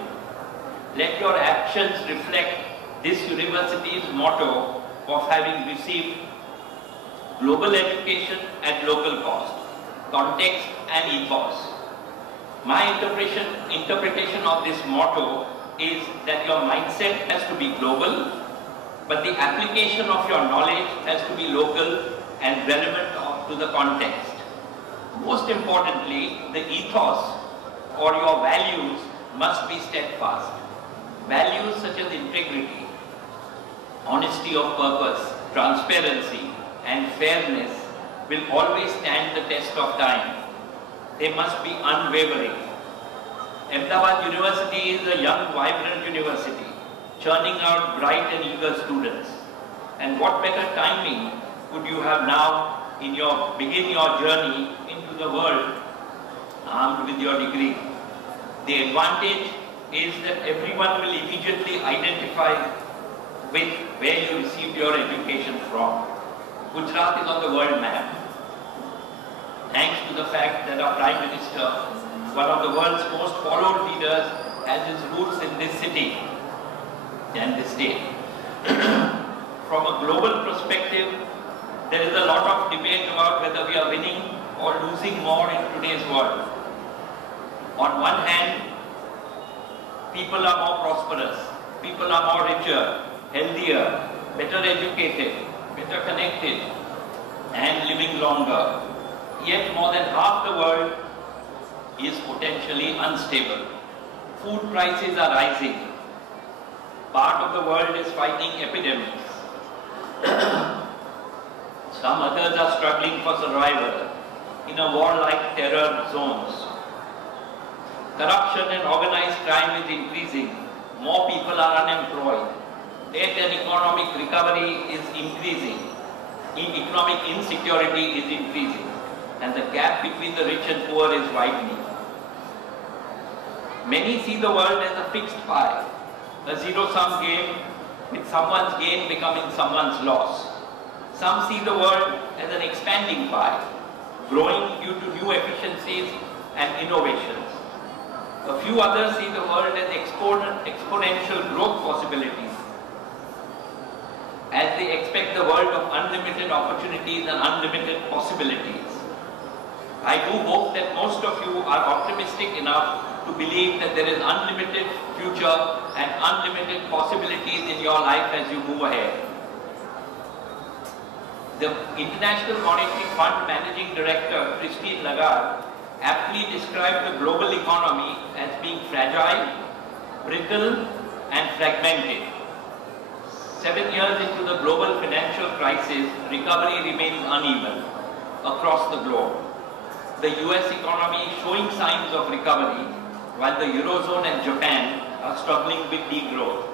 Let your actions reflect this university's motto of having received global education at local cost, context and ethos. My interpretation of this motto is that your mindset has to be global, but the application of your knowledge has to be local and relevant to the context. Most importantly, the ethos or your values must be steadfast. Values such as integrity, honesty of purpose, transparency and fairness will always stand the test of time. They must be unwavering. Ahmedabad University is a young, vibrant university, churning out bright and eager students. And what better timing would you have now in begin your journey into the world armed with your degree. The advantage is that everyone will immediately identify with where you received your education from. Gujarat is on the world map, thanks to the fact that our Prime Minister, one of the world's most followed leaders, has his roots in this city and this state. From a global perspective, there is a lot of debate about whether we are winning or losing more in today's world. On one hand, people are more prosperous, people are more richer, healthier, better educated, better connected, and living longer. Yet more than half the world is potentially unstable. Food prices are rising. Part of the world is fighting epidemics. Some others are struggling for survival in a war-like terror zones. Corruption and organized crime is increasing. More people are unemployed. Debt and economic recovery is increasing. Economic insecurity is increasing. And the gap between the rich and poor is widening. Many see the world as a fixed pie, a zero-sum game with someone's gain becoming someone's loss. Some see the world as an expanding pie, growing due to new efficiencies and innovations. A few others see the world as exponential growth possibilities, as they expect the world of unlimited opportunities and unlimited possibilities. I do hope that most of you are optimistic enough to believe that there is unlimited future and unlimited possibilities in your life as you move ahead. The International Monetary Fund Managing Director, Christine Lagarde, aptly described the global economy as being fragile, brittle and fragmented. 7 years into the global financial crisis, recovery remains uneven across the globe. The US economy is showing signs of recovery, while the Eurozone and Japan are struggling with degrowth.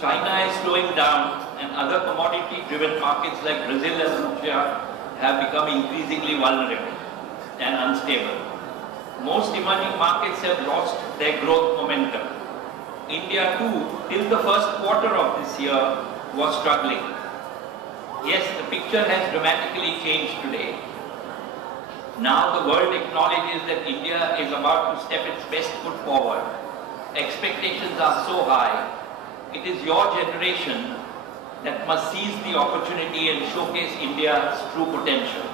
China is slowing down, and other commodity-driven markets like Brazil and Russia have become increasingly vulnerable and unstable. Most emerging markets have lost their growth momentum. India too, till the first quarter of this year, was struggling. Yes, the picture has dramatically changed today. Now the world acknowledges that India is about to step its best foot forward. Expectations are so high, it is your generation that must seize the opportunity and showcase India's true potential.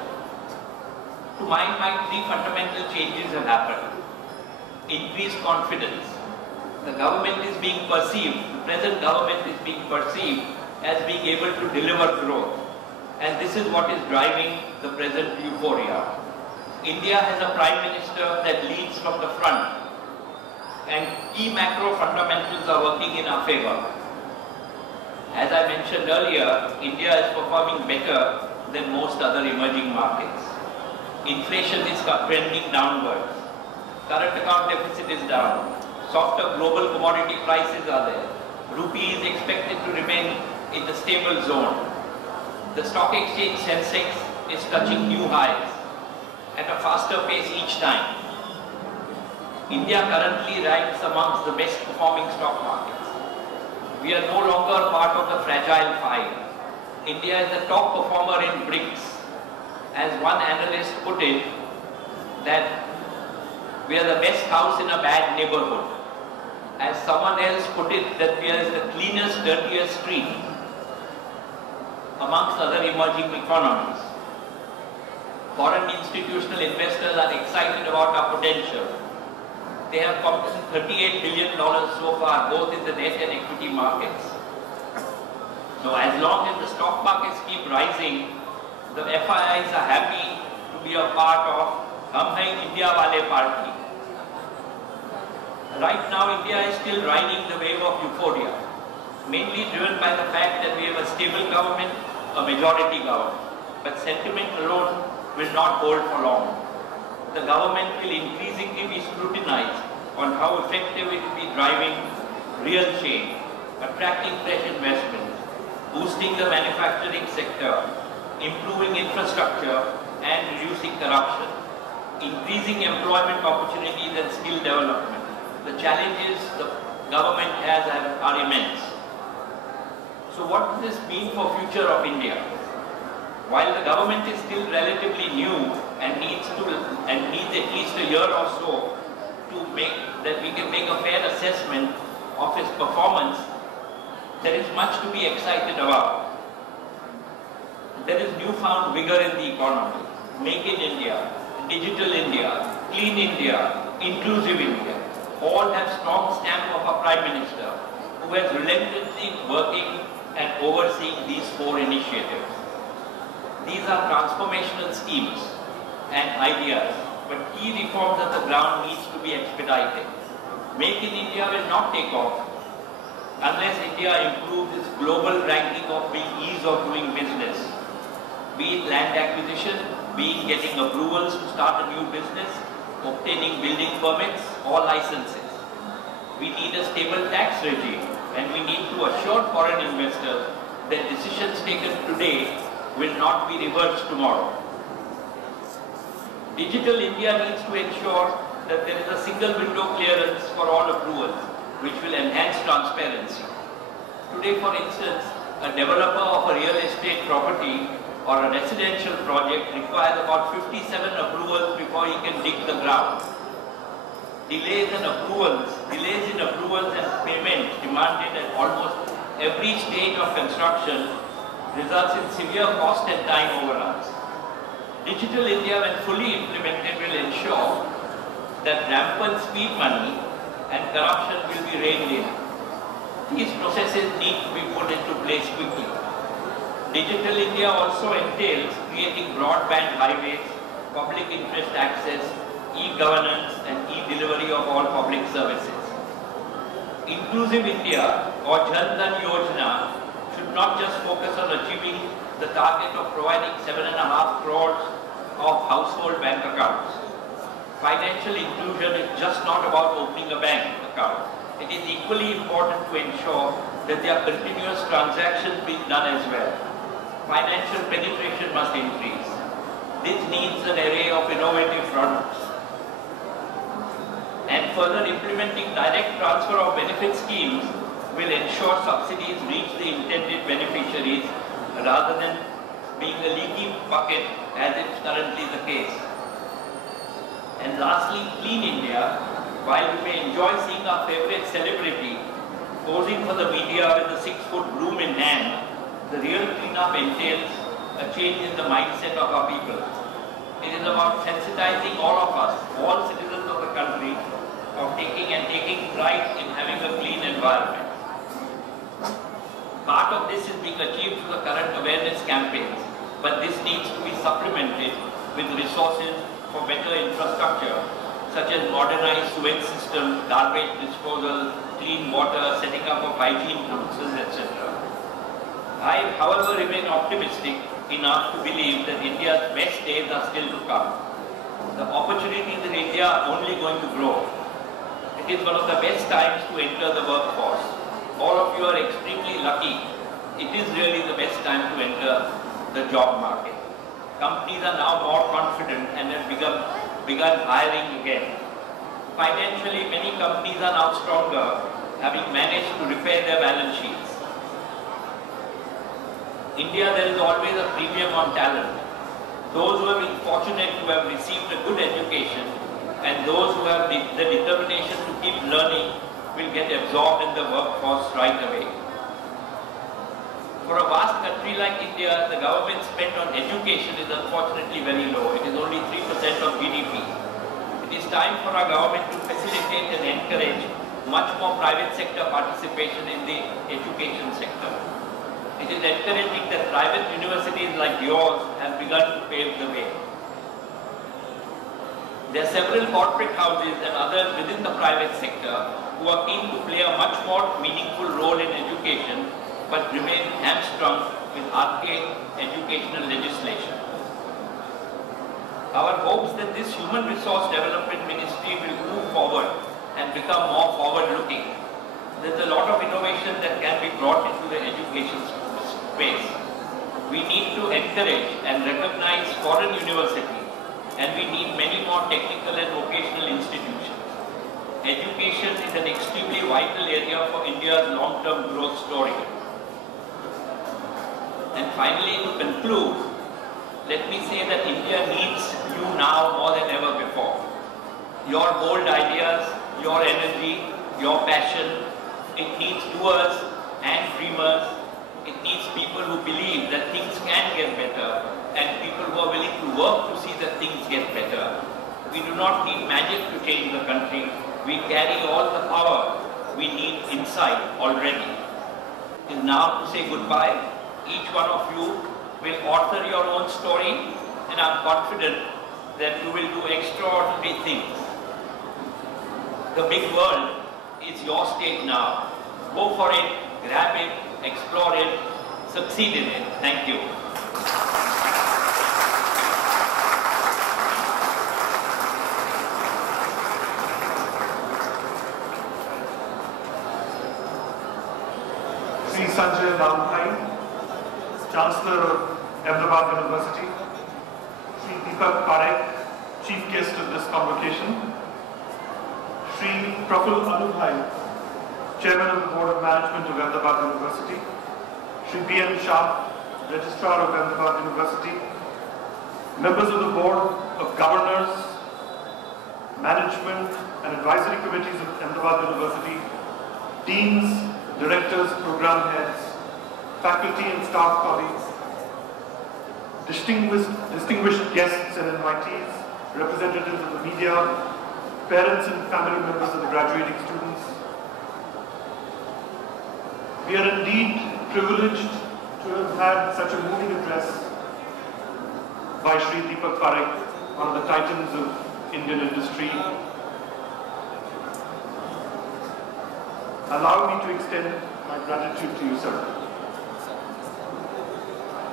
To my mind, three fundamental changes have happened. Increased confidence. The government is being perceived, the present government is being perceived as being able to deliver growth. And this is what is driving the present euphoria. India has a Prime Minister that leads from the front, and key macro fundamentals are working in our favor. As I mentioned earlier, India is performing better than most other emerging markets. Inflation is trending downwards. Current account deficit is down. Softer global commodity prices are there. Rupee is expected to remain in the stable zone. The stock exchange Sensex is touching new highs at a faster pace each time. India currently ranks amongst the best performing stock markets. We are no longer part of the fragile five. India is the top performer in BRICS. As one analyst put it, that we are the best house in a bad neighborhood. As someone else put it, that we are the cleanest, dirtiest street amongst other emerging economies. Foreign institutional investors are excited about our potential. They have pumped in $38 billion so far, both in the debt and equity markets. So as long as the stock markets keep rising, the FIIs are happy to be a part of Hum Hai India Wale Party. Right now, India is still riding the wave of euphoria, mainly driven by the fact that we have a stable government, a majority government. But sentiment alone will not hold for long. The government will increasingly be scrutinized on how effective it will be driving real change, attracting fresh investments, boosting the manufacturing sector, improving infrastructure and reducing corruption, increasing employment opportunities and skill development. The challenges the government has are immense. So what does this mean for future of India? While the government is still relatively new and needs at least a year or so to make that we can make a fair assessment of its performance, there is much to be excited about. There is newfound vigor in the economy. Make in India, Digital India, Clean India, Inclusive India, all have strong stamp of a Prime Minister who has relentlessly working and overseeing these four initiatives. These are transformational schemes and ideas, but key reforms at the ground needs to be expedited. Make in India will not take off unless India improves its global ranking of being ease of doing business, be it land acquisition, be it getting approvals to start a new business, obtaining building permits or licenses. We need a stable tax regime, and we need to assure foreign investors that decisions taken today will not be reversed tomorrow. Digital India needs to ensure that there is a single window clearance for all approvals, which will enhance transparency. Today, for instance, a developer of a real estate property or a residential project requires about 57 approvals before he can dig the ground. Delays in approvals and payment demanded at almost every stage of construction results in severe cost and time overruns. Digital India, when fully implemented, will ensure that rampant speed money and corruption will be reined in. These processes need to be put into place quickly. Digital India also entails creating broadband highways, public interest access, e-governance and e-delivery of all public services. Inclusive India or Jan Dhan Yojana should not just focus on achieving the target of providing 7.5 crores of household bank accounts. Financial inclusion is just not about opening a bank account. It is equally important to ensure that there are continuous transactions being done as well. Financial penetration must increase. This needs an array of innovative products. And further implementing direct transfer of benefit schemes will ensure subsidies reach the intended beneficiaries rather than being a leaky bucket as is currently the case. And lastly, Clean India. While we may enjoy seeing our favorite celebrity posing for the media with a 6-foot broom in hand, the real cleanup entails a change in the mindset of our people. It is about sensitizing all of us, all citizens of the country, of taking pride in having a clean environment. Part of this is being achieved through the current awareness campaigns, but this needs to be supplemented with resources for better infrastructure, such as modernized sewage systems, garbage disposal, clean water, setting up of hygiene councils, etc. I, however, remain optimistic enough to believe that India's best days are still to come. The opportunities in India are only going to grow. It is one of the best times to enter the workforce. All of you are extremely lucky. It is really the best time to enter the job market. Companies are now more confident and have begun hiring again. Financially, many companies are now stronger, having managed to repair their balance sheets. India, there is always a premium on talent. Those who have been fortunate to have received a good education and those who have the determination to keep learning will get absorbed in the workforce right away. For a vast country like India, the government spend on education is unfortunately very low. It is only 3% of GDP. It is time for our government to facilitate and encourage much more private sector participation in the education sector. It is encouraging that private universities like yours have begun to pave the way. There are several corporate houses and others within the private sector who are keen to play a much more meaningful role in education but remain hamstrung with archaic educational legislation. Our hopes that this Human Resource Development Ministry will move forward and become more forward-looking. There is a lot of innovation that can be brought into the education space. We need to encourage and recognize foreign universities, and we need many more technical and vocational institutions. Education is an extremely vital area for India's long-term growth story. And finally, to conclude, let me say that India needs you now more than ever before. Your bold ideas, your energy, your passion, it needs doers and dreamers. It needs people who believe that things can get better and people who are willing to work to see that things get better. We do not need magic to change the country. We carry all the power we need inside already. It is now to say goodbye. Each one of you will author your own story, and I'm confident that you will do extraordinary things. The big world is your stage now. Go for it, grab it, explore it, succeed in it. Thank you. Sri Sanjay Lalbhai, Chancellor of Ahmedabad University, Sri Deepak Parekh, Chief Guest of this convocation, Sri Praful Anubhai, Chairman of the Board of Management of Ahmedabad University, Sri B.N. Shah, Registrar of Ahmedabad University, members of the Board of Governors, Management and Advisory Committees of Ahmedabad University, Deans, Directors, Program Heads, faculty and staff colleagues, distinguished guests and invitees, representatives of the media, parents and family members of the graduating students. We are indeed privileged to have had such a moving address by Sri Deepak Parekh, one of the titans of Indian industry. Allow me to extend my gratitude to you, sir.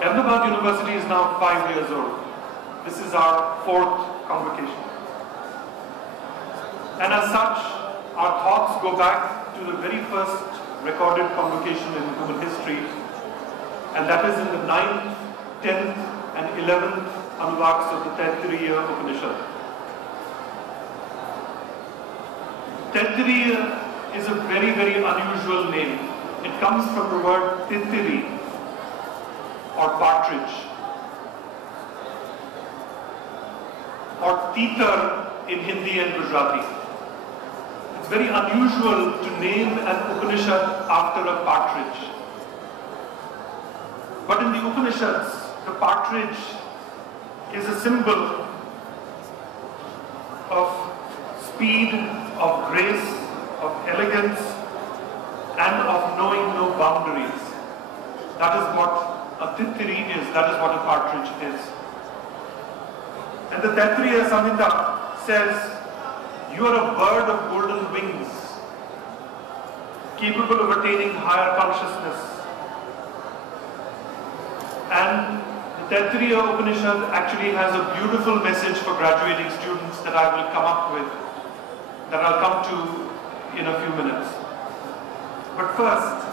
Ahmedabad University is now 5 years old. This is our 4th convocation. And as such, our thoughts go back to the very first recorded convocation in human history, and that is in the 9th, 10th and 11th Anuvakas of the Taittiriya Upanishad. Taittiriya is a very, very unusual name. It comes from the word titiri, or partridge, or titar in Hindi and Gujarati. it's very unusual to name an Upanishad after a partridge. But in the Upanishads, the partridge is a symbol of speed, of grace, of elegance, and of knowing no boundaries. That is what a Tittiri is, that is what a partridge is. And the Taittiriya Samhita says, you are a bird of golden wings, capable of attaining higher consciousness. And the Taittiriya Upanishad actually has a beautiful message for graduating students that I will come up with, that I'll come to in a few minutes. But first,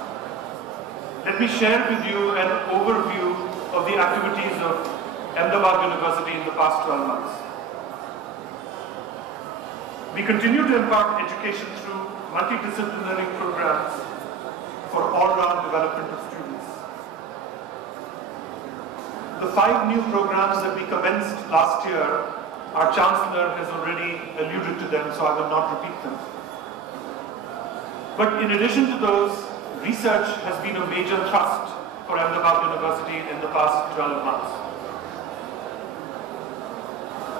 let me share with you an overview of the activities of Ahmedabad University in the past 12 months. We continue to impart education through multidisciplinary programs for all-round development of students. The 5 new programs that we commenced last year, our Chancellor has already alluded to them, so I will not repeat them. But in addition to those, research has been a major thrust for Ahmedabad University in the past 12 months.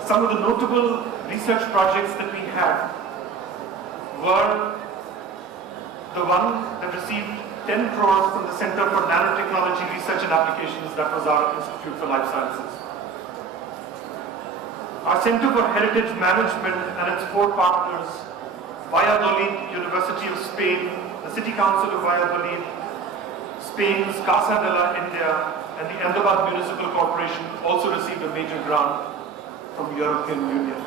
Some of the notable research projects that we had were the one that received 10 crores from the Center for Nanotechnology Research and Applications, that was our Institute for Life Sciences. Our Center for Heritage Management and its 4 partners, Valladolid, University of Spain, the City Council of Valladolid, Spain's Casa de la India, and the Ahmedabad Municipal Corporation also received a major grant from the European Union.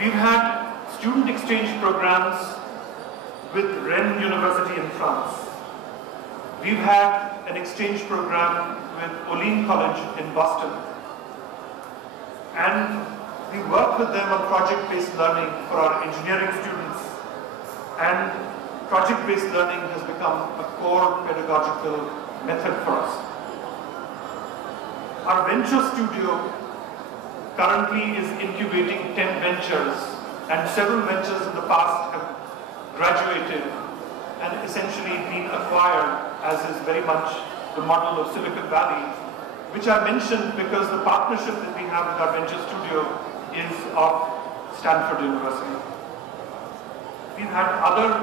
We've had student exchange programs with Rennes University in France. We've had an exchange program with Olean College in Boston. And we work with them on project-based learning for our engineering students. And project-based learning has become a core pedagogical method for us. Our venture studio currently is incubating 10 ventures, and several ventures in the past have graduated and essentially been acquired, as is very much the model of Silicon Valley, which I mentioned because the partnership that we have with our venture studio is of Stanford University. We've had other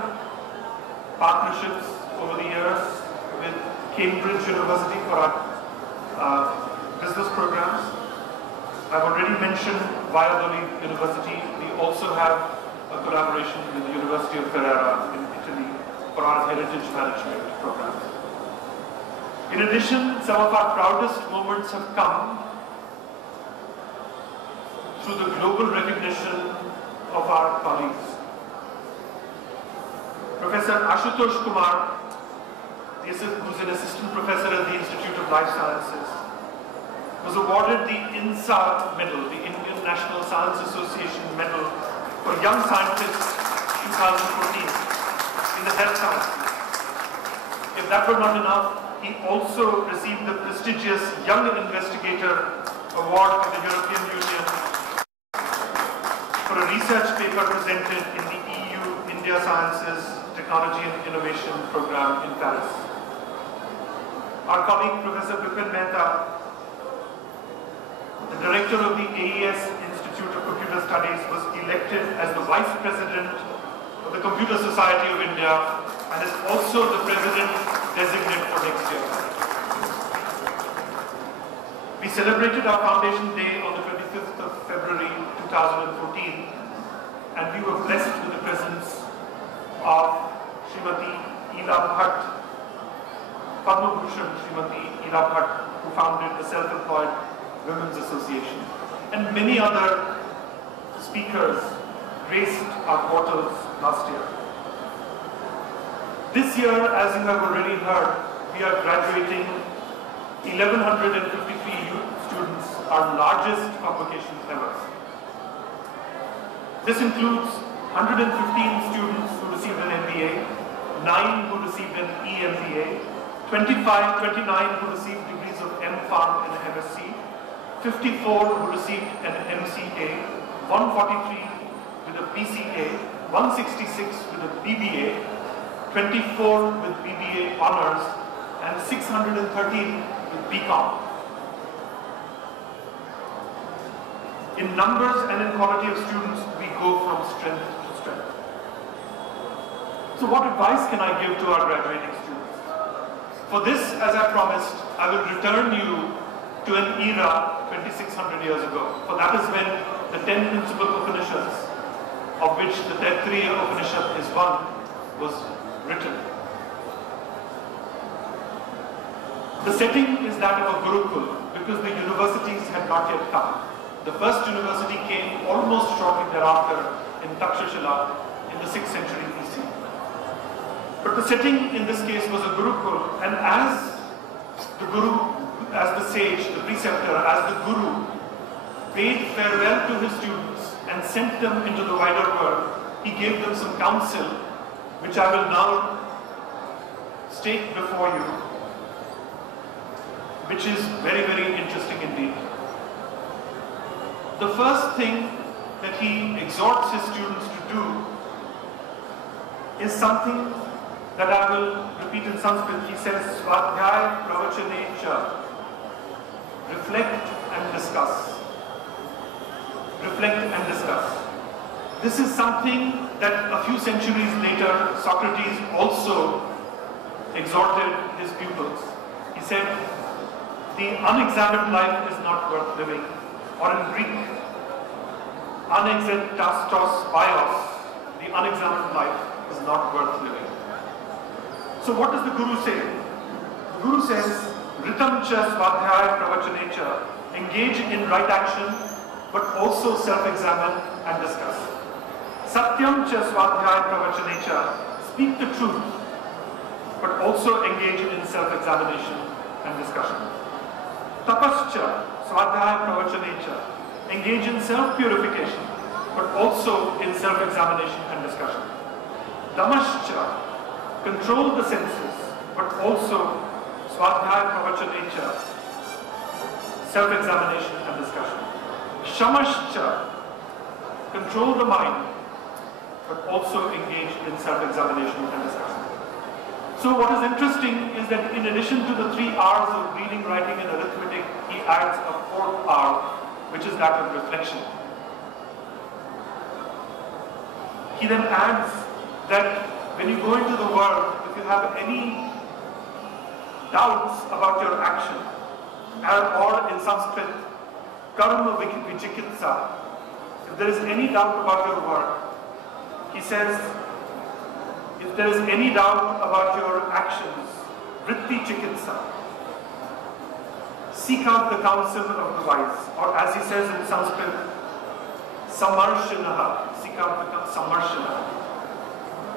partnerships over the years with Cambridge University for our business programs. I've already mentioned Valladolid University. We also have a collaboration with the University of Ferrara in Italy for our heritage management program. In addition, some of our proudest moments have come through the global recognition of our colleagues. Professor Ashutosh Kumar, who's an assistant professor at the Institute of Life Sciences, was awarded the INSA Medal, the Indian National Science Association Medal for Young Scientists 2014 in the health sciences. If that were not enough, he also received the prestigious Young Investigator Award of the European Union for a research paper presented in the EU-India Sciences, Technology and Innovation Program in Paris. Our colleague Professor Bipin Mehta, the director of the AES Institute of Computer Studies, was elected as the Vice President of the Computer Society of India and is also the President designate for next year. We celebrated our Foundation Day on the 25th of February 2014, and we were blessed with the presence of Srimati Ila Bhatt, Padma Bhushan Srimati Ila Bhatt, who founded the Self-Employed Women's Association, and many other speakers graced our portals last year. This year, as you have already heard, we are graduating 1,153 students, our largest convocation ever. This includes 115 students who received an MBA, 9 who received an EMBA, 29 who received degrees of M.Pharm and MSc, 54 who received an MCA, 143 with a BCA, 166 with a BBA, 24 with BBA Honours, and 613 with BCom. In numbers and in quality of students, we go from strength to strength. So what advice can I give to our graduating students? For this, as I promised, I will return you to an era 2600 years ago. For that is when the 10 principal Upanishads, of which the Taittiriya Upanishad is one, was written. The setting is that of a Gurukul, because the universities had not yet come. The first university came almost shortly thereafter in Takshashila in the 6th century BC. But the setting in this case was a Gurukul, and as the Guru, as the sage, the preceptor, as the Guru, bade farewell to his students and sent them into the wider world, he gave them some counsel, which I will now state before you, which is very, very interesting indeed. The first thing that he exhorts his students to do is something that I will repeat in Sanskrit. He says, Svadhyaya pravachane cha. Reflect and discuss. Reflect and discuss. This is something that a few centuries later Socrates also exhorted his pupils. He said, the unexamined life is not worth living. Or in Greek, anexetastos bios, the unexamined life is not worth living. So what does the Guru say? The Guru says, Ritam cha svadhyaya pravachane cha, engage in right action, but also self-examine and discuss. Satyam cha svadhyaya pravachane cha, speak the truth, but also engage in self-examination and discussion. Tapascha svadhyaya pravachane cha, engage in self-purification, but also in self-examination and discussion. Damascha, control the senses, but also svadhyaya pravachane cha, self-examination and discussion. Shamascha, control the mind, but also engage in self-examination and discussion. So what is interesting is that in addition to the 3 R's of reading, writing and arithmetic, he adds a 4th R, which is that of reflection. He then adds that when you go into the world, if you have any doubts about your action, or in Sanskrit, karma vichikitsa, if there is any doubt about your work, he says, if there is any doubt about your actions, vritti chikitsa, seek out the counsel of the wise, or as he says in Sanskrit, samarshanaha, seek out the samarshanaha.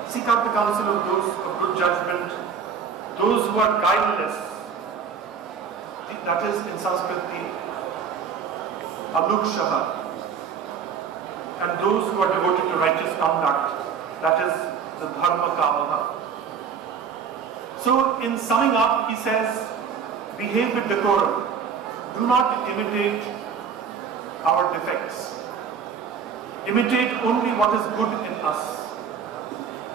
Seek out the counsel of those of good judgment, those who are guileless. That is in Sanskrit the alukshaha. And those who are devoted to righteous conduct, that is the dharma kamaha. So in summing up, he says, behave with decorum. Do not imitate our defects. Imitate only what is good in us.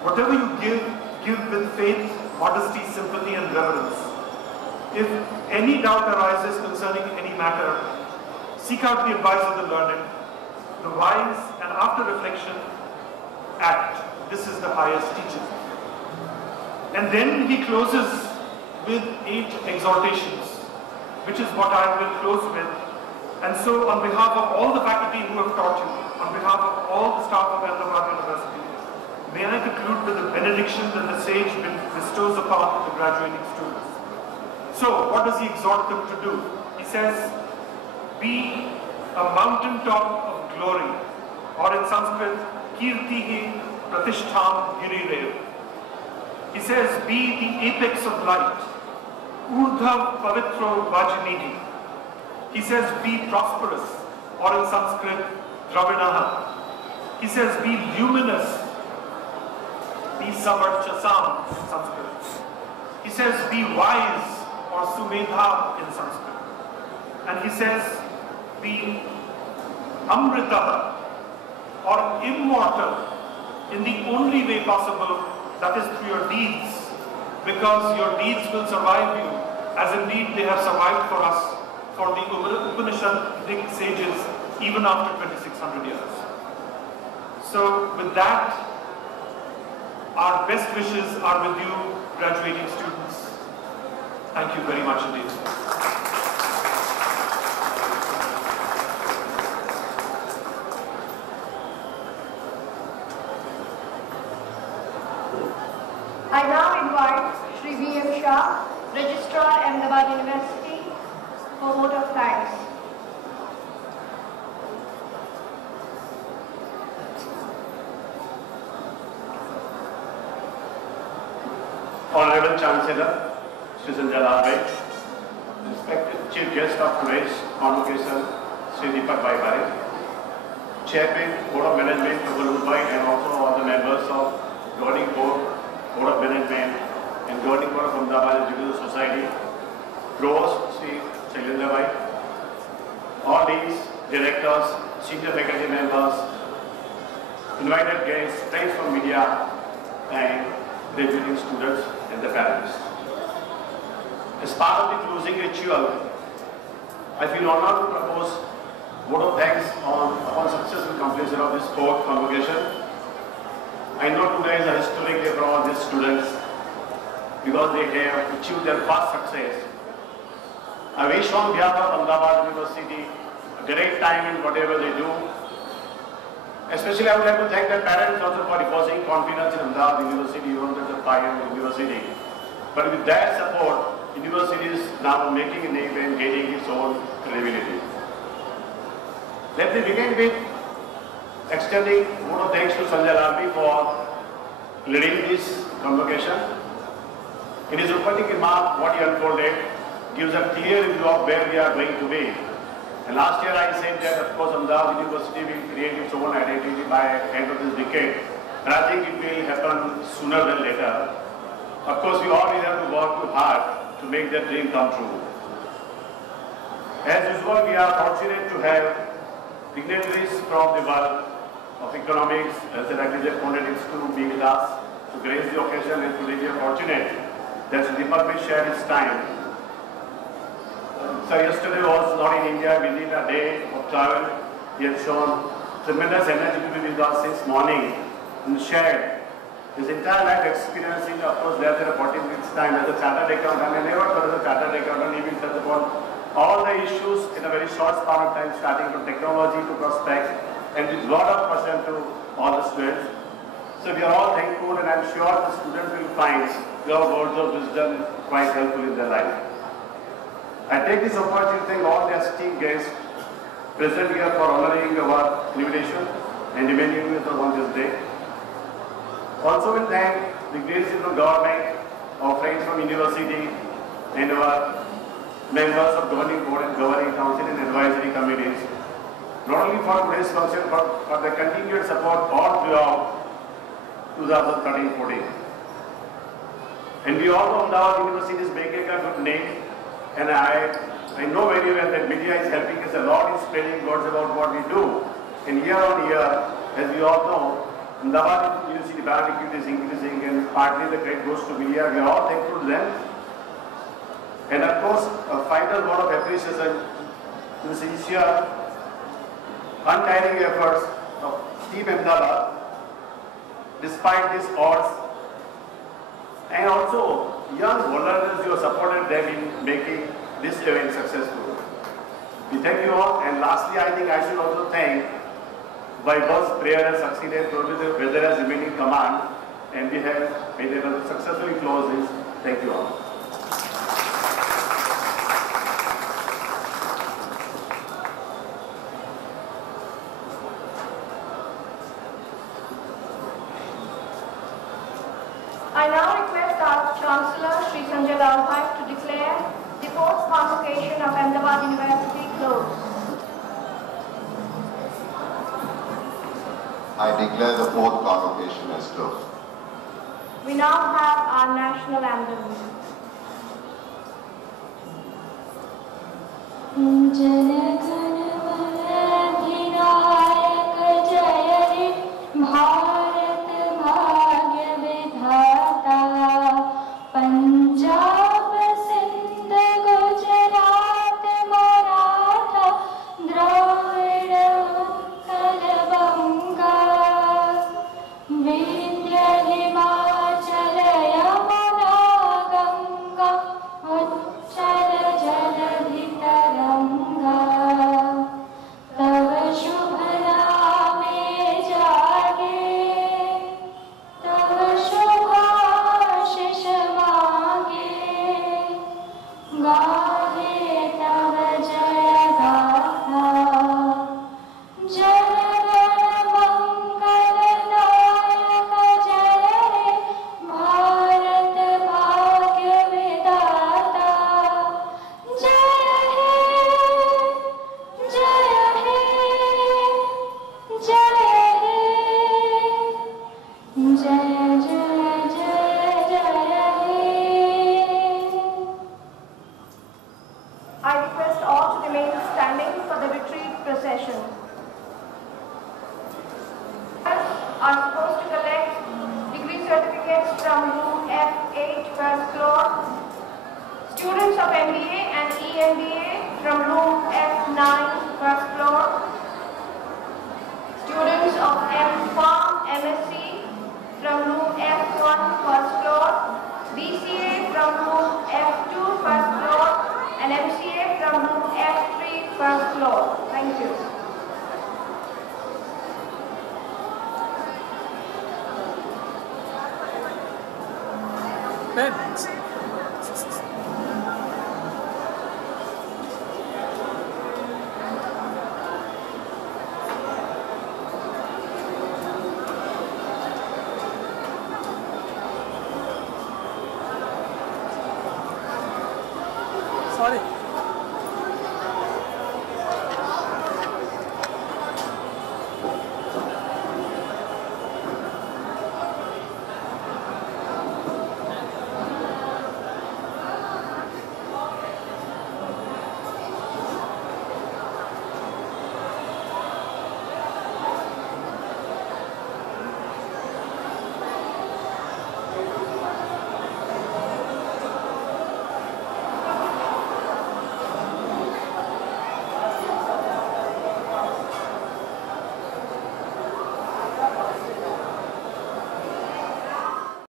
Whatever you give, give with faith, modesty, sympathy and reverence. If any doubt arises concerning any matter, seek out the advice of the learned, the wise, and after reflection, act. This is the highest teaching. And then he closes with 8 exhortations, which is what I will close with. And so on behalf of all the faculty who have taught you, on behalf of all the staff of Ahmedabad University, may I conclude with the benediction that the sage bestows upon the graduating students. So, what does he exhort them to do? He says, be a mountaintop of glory, or in Sanskrit, kirtihi pratishtham girirev. He says, be the apex of light, urdhav pavitro vajinidhi. He says, be prosperous, or in Sanskrit, dravinaha. He says, be luminous, be samarchasam in Sanskrit. He says, be wise, or sumedha in Sanskrit. And he says, be amritaha, or immortal in the only way possible, that is through your deeds, because your deeds will survive you, as indeed they have survived for us, for the Upanishadic sages, even after 2600 years. So with that, our best wishes are with you, graduating students. Thank you very much indeed. I now invite Shri V.M. Shah, Registrar, Ahmedabad University, for vote of thanks. Honorable Chancellor, Shri Sanjay Lal Bhai, respected Chief Guest of today's convocation, Shri Deepak Bhai Parekh, Chairman, Board of Management of Mumbai, and also all the members of Governing Board, Board of Management, and Governing Board of Ahmedabad Educational Society, Provost Shri Shailendra Bhai, all these directors, senior faculty members, invited guests, friends from media, and graduating students and the parents. As part of the closing ritual, I feel honored to propose vote of thanks upon successful completion of this fourth convocation. I know today is a historic day for all these students because they have achieved their first success. I wish on behalf of Ahmedabad University a great time in whatever they do. Especially I would like to thank their parents also for reposing confidence in Ahmedabad University, even though it's a pioneer university. But with their support, university is now making a name and gaining its own credibility. Let me begin with extending vote of thanks to Sanjay Lal Bhai for leading this convocation. In his opening remark, what he unfolded gives a clear view of where we are going to be. And last year I said that of course Ahmedabad University will create its own identity by the end of this decade. And I think it will happen sooner than later. Of course we all will have to work too hard to make that dream come true. As usual, we are fortunate to have dignitaries from the world of economics as the requisite candidates to be with us to grace the occasion, and today we are fortunate that Deepak will share his time. So yesterday was not in India, within a day of travel. He has shown tremendous energy to be with us since morning and shared his entire life experiencing. Of course, there are 40 minutes time as a chartered accountant. I never thought as a chartered accountant he will touch upon all the issues in a very short span of time, starting from technology to prospects, and with a lot of passion to all the students. So we are all thankful, and I am sure the students will find your words of wisdom quite helpful in their life. I take this opportunity to thank all the esteemed guests present here for honoring our invitation and remaining with us on this day. Also will thank the graces from government, our friends from university, and our members of governing board and governing council and advisory committees, not only for today's function but for the continued support all throughout 2013-14. And we all know Ahmedabad University is making a good name. And I know very well that media is helping us a lot in spreading words about what we do. And year on year, as we all know, Ahmedabad University brand equity is increasing, and partly the credit goes to media. We are all thankful to them. And of course, a final word of appreciation to the sincere, untiring efforts of Team Ahmedabad, despite these odds, and also young volunteers who have supported them in making this event successful. We thank you all, and lastly I think I should also thank by God's prayer has succeeded, Professor Weather has remained in command, and we have been able to successfully close this. Thank you all. I now request our Chancellor, Shri Sanjay Lal Bhai, to declare the fourth convocation of Ahmedabad University closed. I declare the fourth convocation as closed. We now have our national anthem. Jana Gana Mana Adhinayak Jaya session. Are supposed to collect degree certificates from room F8 first floor. Students of MBA and EMBA from room F9 first floor. Students of M.Pharm MSc from room F1 first floor. BCA from room F2 first floor and MCA from room F3 first floor. Thank you. Sorry.